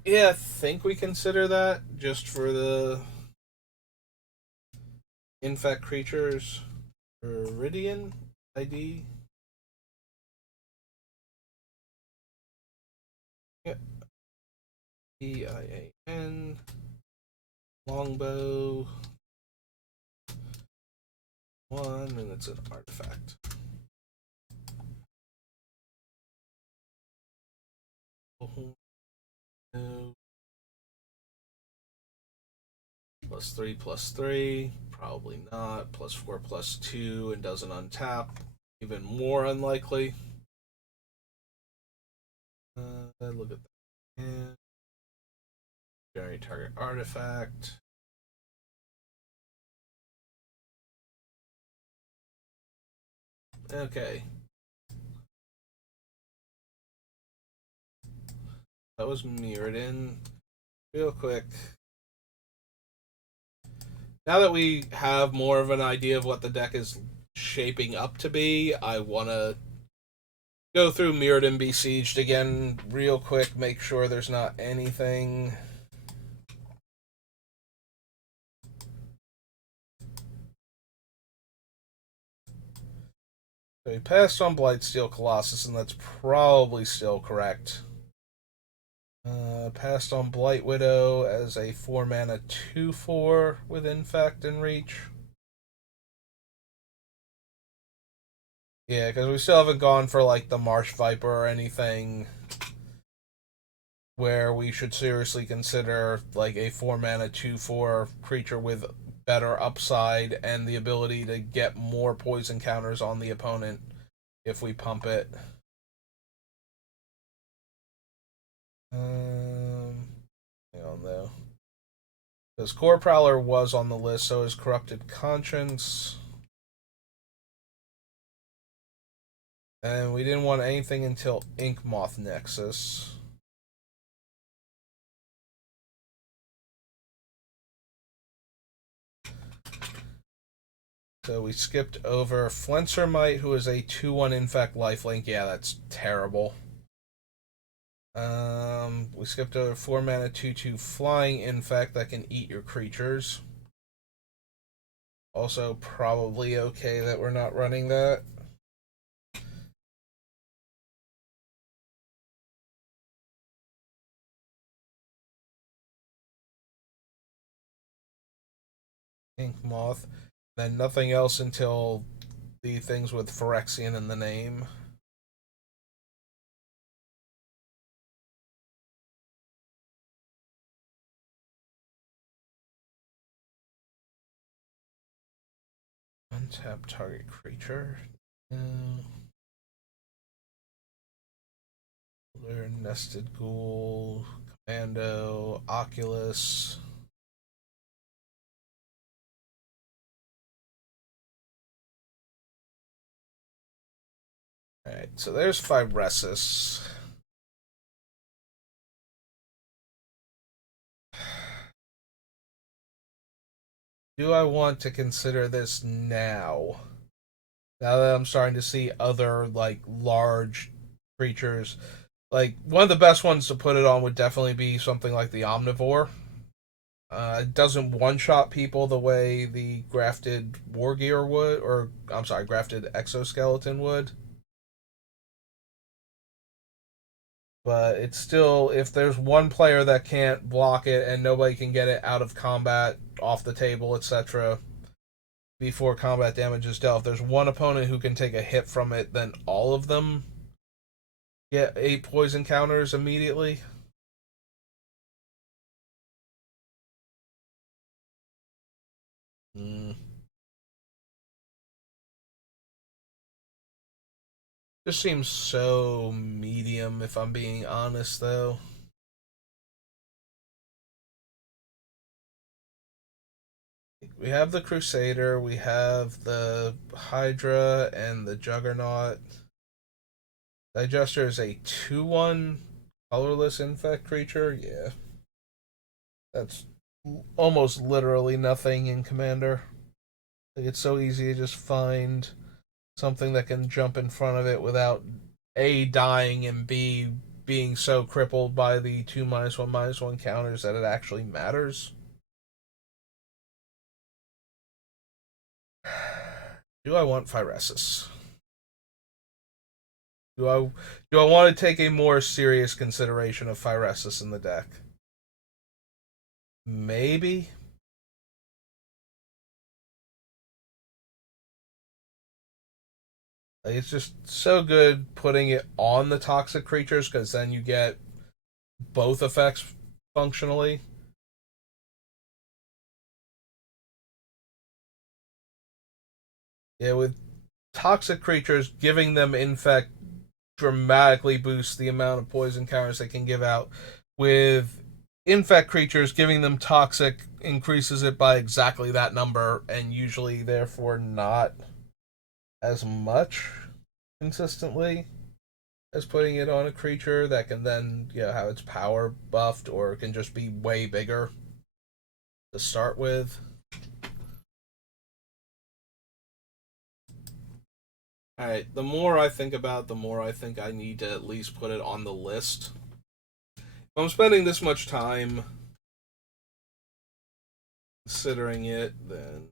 Yeah, I think we consider that just for the infect creatures. Viridian ID. Yep. EIAN. Longbow. 1, and it's an artifact. +3/+3, probably not. +4/+2, and doesn't untap. Even more unlikely. Look at that. And generate target artifact. Okay. That was Mirrodin. Real quick. Now that we have more of an idea of what the deck is shaping up to be, I want to go through Mirrodin Besieged again real quick, make sure there's not anything. So he passed on Blightsteel Colossus, and that's probably still correct. Passed on Blight Widow as a 4 mana 2/4 with Infect and Reach. Yeah, because we still haven't gone for like the Marsh Viper or anything where we should seriously consider like a 4 mana 2/4 creature with better upside and the ability to get more poison counters on the opponent if we pump it. Hang on though. Because Core Prowler was on the list, so is Corrupted Conscience. And we didn't want anything until Ink Moth Nexus. So we skipped over Flensermite, who is a 2/1 Infect Lifelink. Yeah, that's terrible. We skipped over 4 mana 2/2 Flying Infect that can eat your creatures. Also, probably okay that we're not running that. Ink Moth. Then nothing else until the things with Phyrexian in the name. Untap target creature. Nested Ghoul, Commando, Oculus. Alright, so there's Phybresis. Do I want to consider this now? Now that I'm starting to see other, like, large creatures. Like, one of the best ones to put it on would definitely be something like the Omnivore. It doesn't one-shot people the way the Grafted War Gear would, or, I'm sorry, Grafted Exoskeleton would. But it's still, if there's one player that can't block it and nobody can get it out of combat, off the table, etc., before combat damage is dealt, if there's one opponent who can take a hit from it, then all of them get 8 poison counters immediately. Mm. Just seems so medium, if I'm being honest, though. We have the Crusader, we have the Hydra, and the Juggernaut. Digester is a 2-1 colorless infect creature. Yeah. That's almost literally nothing in Commander. Like, it's so easy to just find something that can jump in front of it without A, dying, and B, being so crippled by the 2 -1/-1 counters that it actually matters. Do I want Phyresis? Do I do I want to take a more serious consideration of Phyresis in the deck? Maybe. Like, it's just so good putting it on the toxic creatures because then you get both effects functionally. Yeah, with toxic creatures, giving them infect dramatically boosts the amount of poison counters they can give out. With infect creatures, giving them toxic increases it by exactly that number, and usually, therefore, not as much consistently as putting it on a creature that can then, have its power buffed, or can just be way bigger to start with. Alright, the more I think about it, the more I think I need to at least put it on the list. If I'm spending this much time considering it, then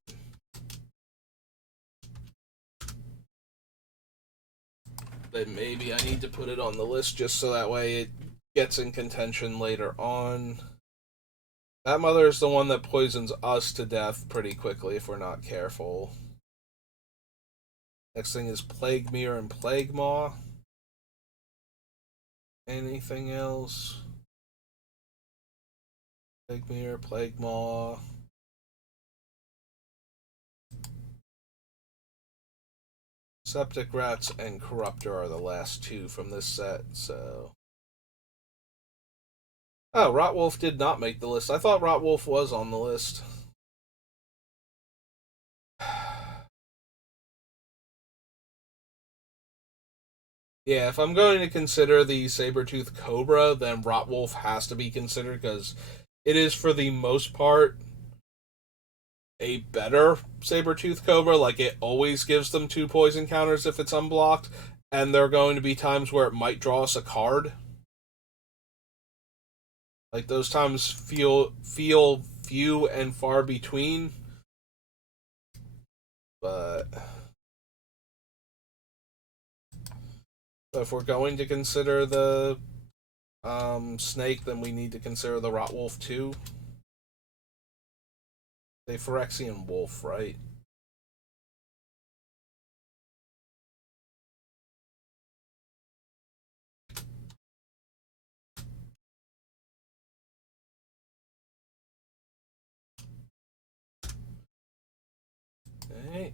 maybe I need to put it on the list just so that way it gets in contention later on. That mother is the one that poisons us to death pretty quickly if we're not careful. Next thing is Plague Mirror and Plague Maw. Anything else? Plague Mirror, Plague Maw. Septic Rats and Corruptor are the last two from this set, so. Oh, Rotwolf did not make the list. I thought Rotwolf was on the list. Yeah, if I'm going to consider the Saber-Tooth Cobra, then Rotwolf has to be considered because it is, for the most part, a better Saber-Tooth Cobra. Like, it always gives them 2 poison counters if it's unblocked, and there are going to be times where it might draw us a card. Like, those times feel few and far between. But if we're going to consider the snake, then we need to consider the Rotwolf too. The Phyrexian wolf, right? Okay.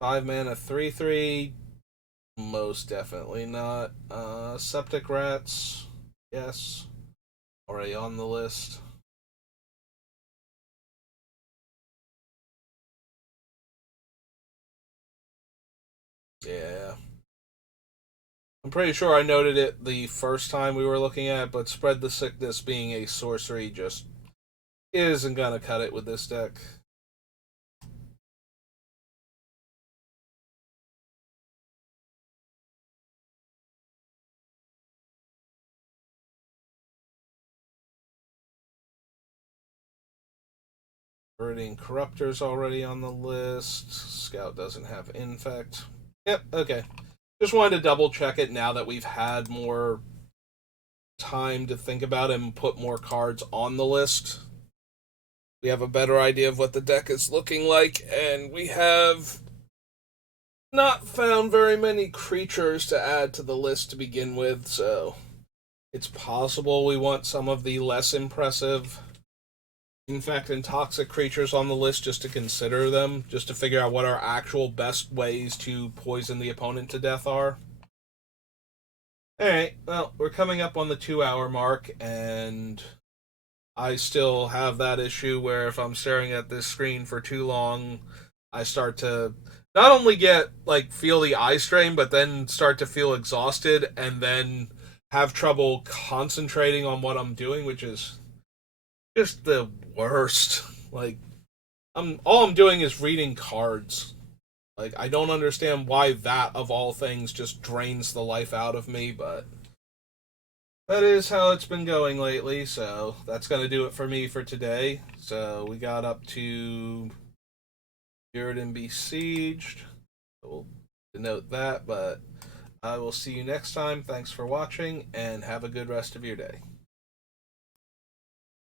5 mana, 3/3. Most definitely not. Septic Rats, yes. Already on the list. Yeah. I'm pretty sure I noted it the first time we were looking at it, but Spread the Sickness being a sorcery just isn't gonna cut it with this deck. Viridian Corruptor's already on the list. Scout doesn't have Infect. Yep, okay. Just wanted to double check it now that we've had more time to think about it and put more cards on the list. We have a better idea of what the deck is looking like, and we have not found very many creatures to add to the list to begin with, so it's possible we want some of the less impressive infect and toxic creatures on the list just to consider them, just to figure out what our actual best ways to poison the opponent to death are. Alright, well, we're coming up on the 2 hour mark, and I still have that issue where if I'm staring at this screen for too long, I start to not only get like feel the eye strain, but then start to feel exhausted and then have trouble concentrating on what I'm doing, which is just the worst. Like I'm all I'm doing is reading cards. Like I don't understand why that of all things just drains the life out of me, but that is how it's been going lately, so that's going to do it for me for today. So we got up to Mirrodin Besieged. We'll denote that, but I will see you next time. Thanks for watching, and have a good rest of your day.